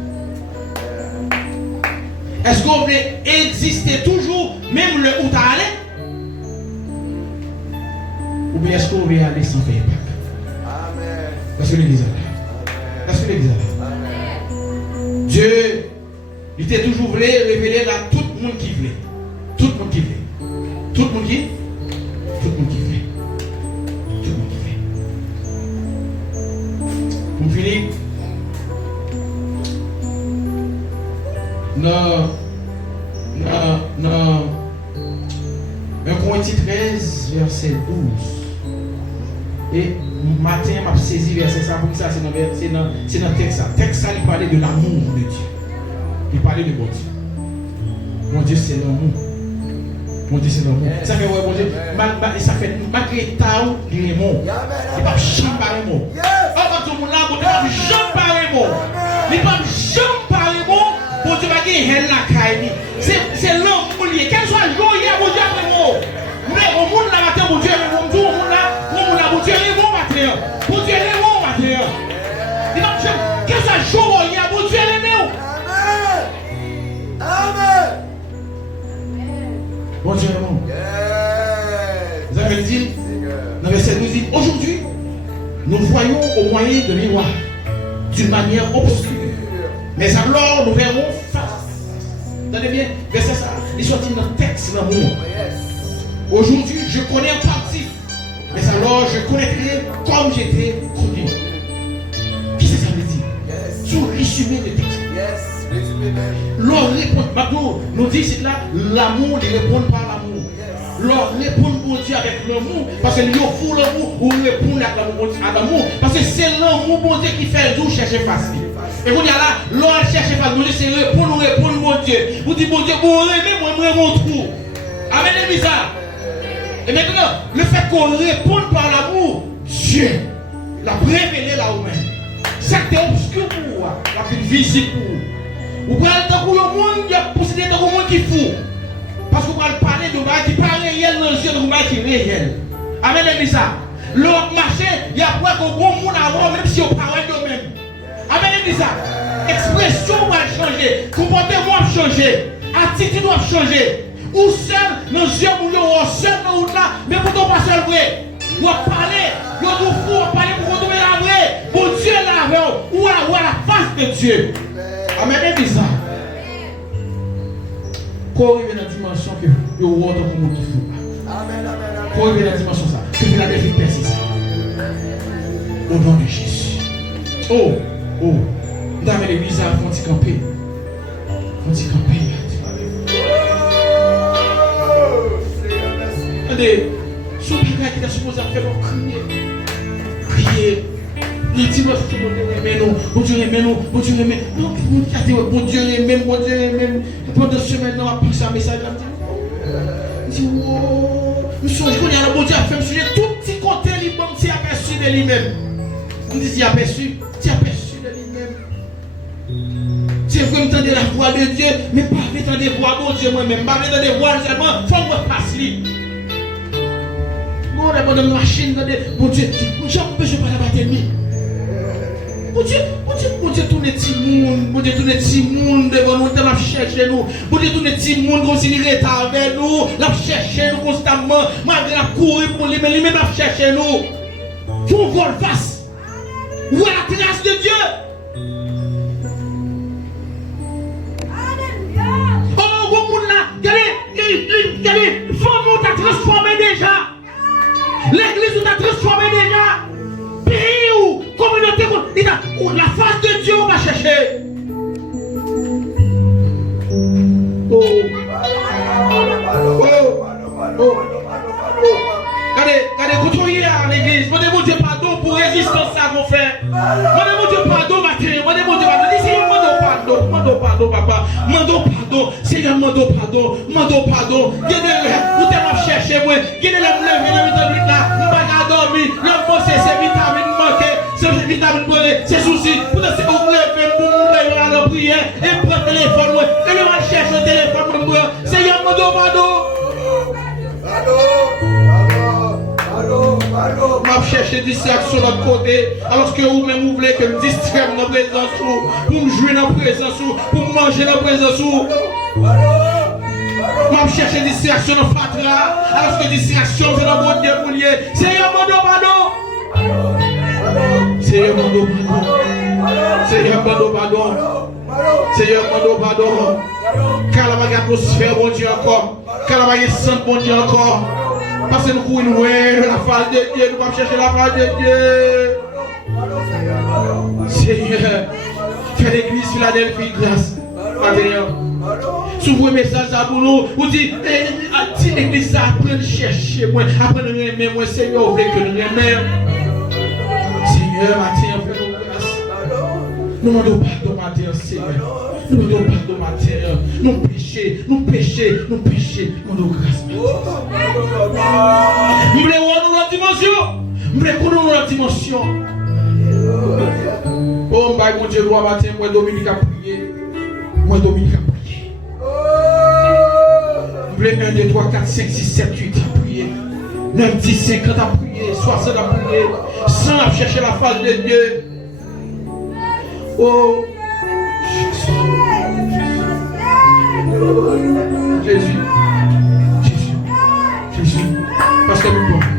Est-ce que vous voulez exister toujours même le où tu as allé? Ou bien est-ce que vous voulez aller sans faire impact? Amen. Parce que l'église est là. Parce que l'église est là. Amen. Dieu, il était toujours voulu révéler à tout le monde qui voulait. Tout le monde qui voulait. Tout le monde qui? Tout le monde qui voulait. Tout le monde qui voulait. Pour finir, non. 1 Corinthiens 13, verset 12. Et matin, m'a saisi verset ça. Pour ça, c'est dans le texte. Le texte, il parlait de l'amour de Dieu. Il parlait de bon Dieu. Mon Dieu, c'est l'amour. Mon Dieu, c'est l'amour. Ça fait, ouais, mon Dieu. Ça fait, malgré tout, il est mort. Il ne peut pas jamais parler mot. Quand tout le monde là, il ne peut pas jamais parler mot. Il ne peut pas jamais parler mot. Pour Dieu, il n'y a rien à cailler. C'est l'amour lié. Quel soit le jour, il y a mon Dieu après moi. Mais au monde là matin, mon Dieu, mon Dieu, mon Dieu, mon matin. Mon Dieu, mon matin. Quel soit le jour, il y a mon Dieu, Amen. Amen. Mon Dieu, mon. Vous avez dit, dans le verset 12, dit, aujourd'hui, nous voyons au moyen de miroir, d'une manière obscure. Mais alors, nous verrons face. Entendez bien, verset ça, il sortit dans le texte l'amour. Aujourd'hui, je connais en partie. Mais alors, je connaîtrai comme j'étais connu. Qu'est-ce que ça veut dire? Sur résumé le texte. L'on répond, maintenant, nous disons là, l'amour, il répond par l'amour. L'on répond pour Dieu avec l'amour, parce que nous faut l'amour, ou répond à l'amour, parce que c'est l'amour pour Dieu qui fait tout chercher facile. Et vous dites là, l'on cherche facile, mon Dieu, c'est répondre mon Dieu. Vous dites, mon Dieu, vous aimez, moi, mon trou. Amen, les bizarres. Et maintenant, le fait qu'on réponde par l'amour, Dieu l'a révélé là-haut-même. Ça qui est obscur pour vous, la plus visible pour vous. Vous pouvez aller dans le monde, il y a possibilité dans le monde qui est fou. Parce que vous pouvez parler de choses qui ne sont pas réelles dans le jeu de choses qui sont réelles. Amen, les bizarres. L'autre marché, il y a quoi que bon monde avant, même si on parle d'eux-mêmes. Amen, les bizarres. Expression va changer, comportement va changer, attitude va changer. Ou seul, dans les yeux, ou seul dans le là, mais pourtant pas seul vrai. Vous parlez, vous fou, vous parlez pour retrouver la vraie. Pour Dieu là, ou à la face de Dieu. Amen, c'est bizarre. Quand il y a une dimension que vous voyez dans le monde qui fout. Quand il y a une dimension ça, que vous l'avez fait persister. Au nom de Jésus. Oh, vous avez l'église à Fonticamper. Fonticamper. Attendez, sous le gars qui est supposé faire crier. Il dit, mon Dieu, mais non, mon Dieu, mais non, mon Dieu, mais non, mon Dieu, même, mon Dieu, même. Pendant ce semaine, on a pris ça, message là. Il dit, oh, nous sommes, je connais le bon Dieu a fait me suivre tout petit côté, il m'a dit, aperçu de lui-même. On dit, il aperçu de lui-même. C'est vrai, m'entendre la voix de Dieu, mais pas m'entendre la voix de Dieu moi-même, pas m'entendre la voix seulement, faut me passer. Bon, on a une machine, mon Dieu, je ne peux pas la battre. Mon Dieu, tout le petit monde devant nous, il chercher nous. Mon Dieu, tout le petit monde considéré avec nous, il chercher nous constamment, malgré la courir pour lui, mais lui-même il chercher nous. Faut voir le face. Où est la grâce de Dieu? Oh, bon monde là, regardez, le fond t'a transformé déjà. L'église t'a transformé déjà. Pays ou communauté, la face de Dieu on va chercher. Regardez, quand on est à l'église, demandez mon Dieu pardon pour résistance à qu'on fait. Demandez mon Dieu pardon, matin. Demandez mon Dieu pardon. Dis, mando pardon, papa. Mando pardon, Seigneur, mando pardon. Gardez-le, vous t'avez cherché, moi. Gardez-le, vous là. Dormir, l'homme c'est vitamines manquées, c'est vitamines brûlées, c'est soucis. Pour nous, c'est vous lever pour nous à la prière et prendre le téléphone. Et nous allons chercher le téléphone pour nous. Seigneur, pardon. Allô. Je cherche distraction de l'autre côté. Alors que vous-même vous voulez que me distraire dans la présence, pour me jouer dans la présence, pour me manger dans la présence. Je cherche distraction dans Fatra, alors que distraction c'est dans mon Dieu pour lier. Seigneur, pardon. Seigneur, pardon. Car la bague atmosphère, mon Dieu encore. Car la bague sang, mon Dieu encore. Parce que nous courons loin de la face de Dieu, nous allons chercher la face de Dieu. Seigneur, fais l'église Philadelphie grâce. S'ouvre un message pour nous, vous dites, si l'église apprend à chercher moi, apprend à aimer moi, Seigneur, vous voulez que nous aimer. Seigneur, matin, fais-nous grâce. Nous demandons pardon, matin, Seigneur. Nous demandons pardon, matin. Nous péchés, nous demandons grâce. Nous voulons voir notre dimension. Nous voulons connaître notre dimension. Oh, mon Dieu, gloire matin, moi, Dominique a prié. Vous voulez 1, 2, 3, 4, 5, 6, 7, 8 à prier. 9, 10, 50 à prier. 60 à prier. 100 à chercher la face de Dieu. Oh, Jésus. Jésus. Jésus. Parce que nous pouvons.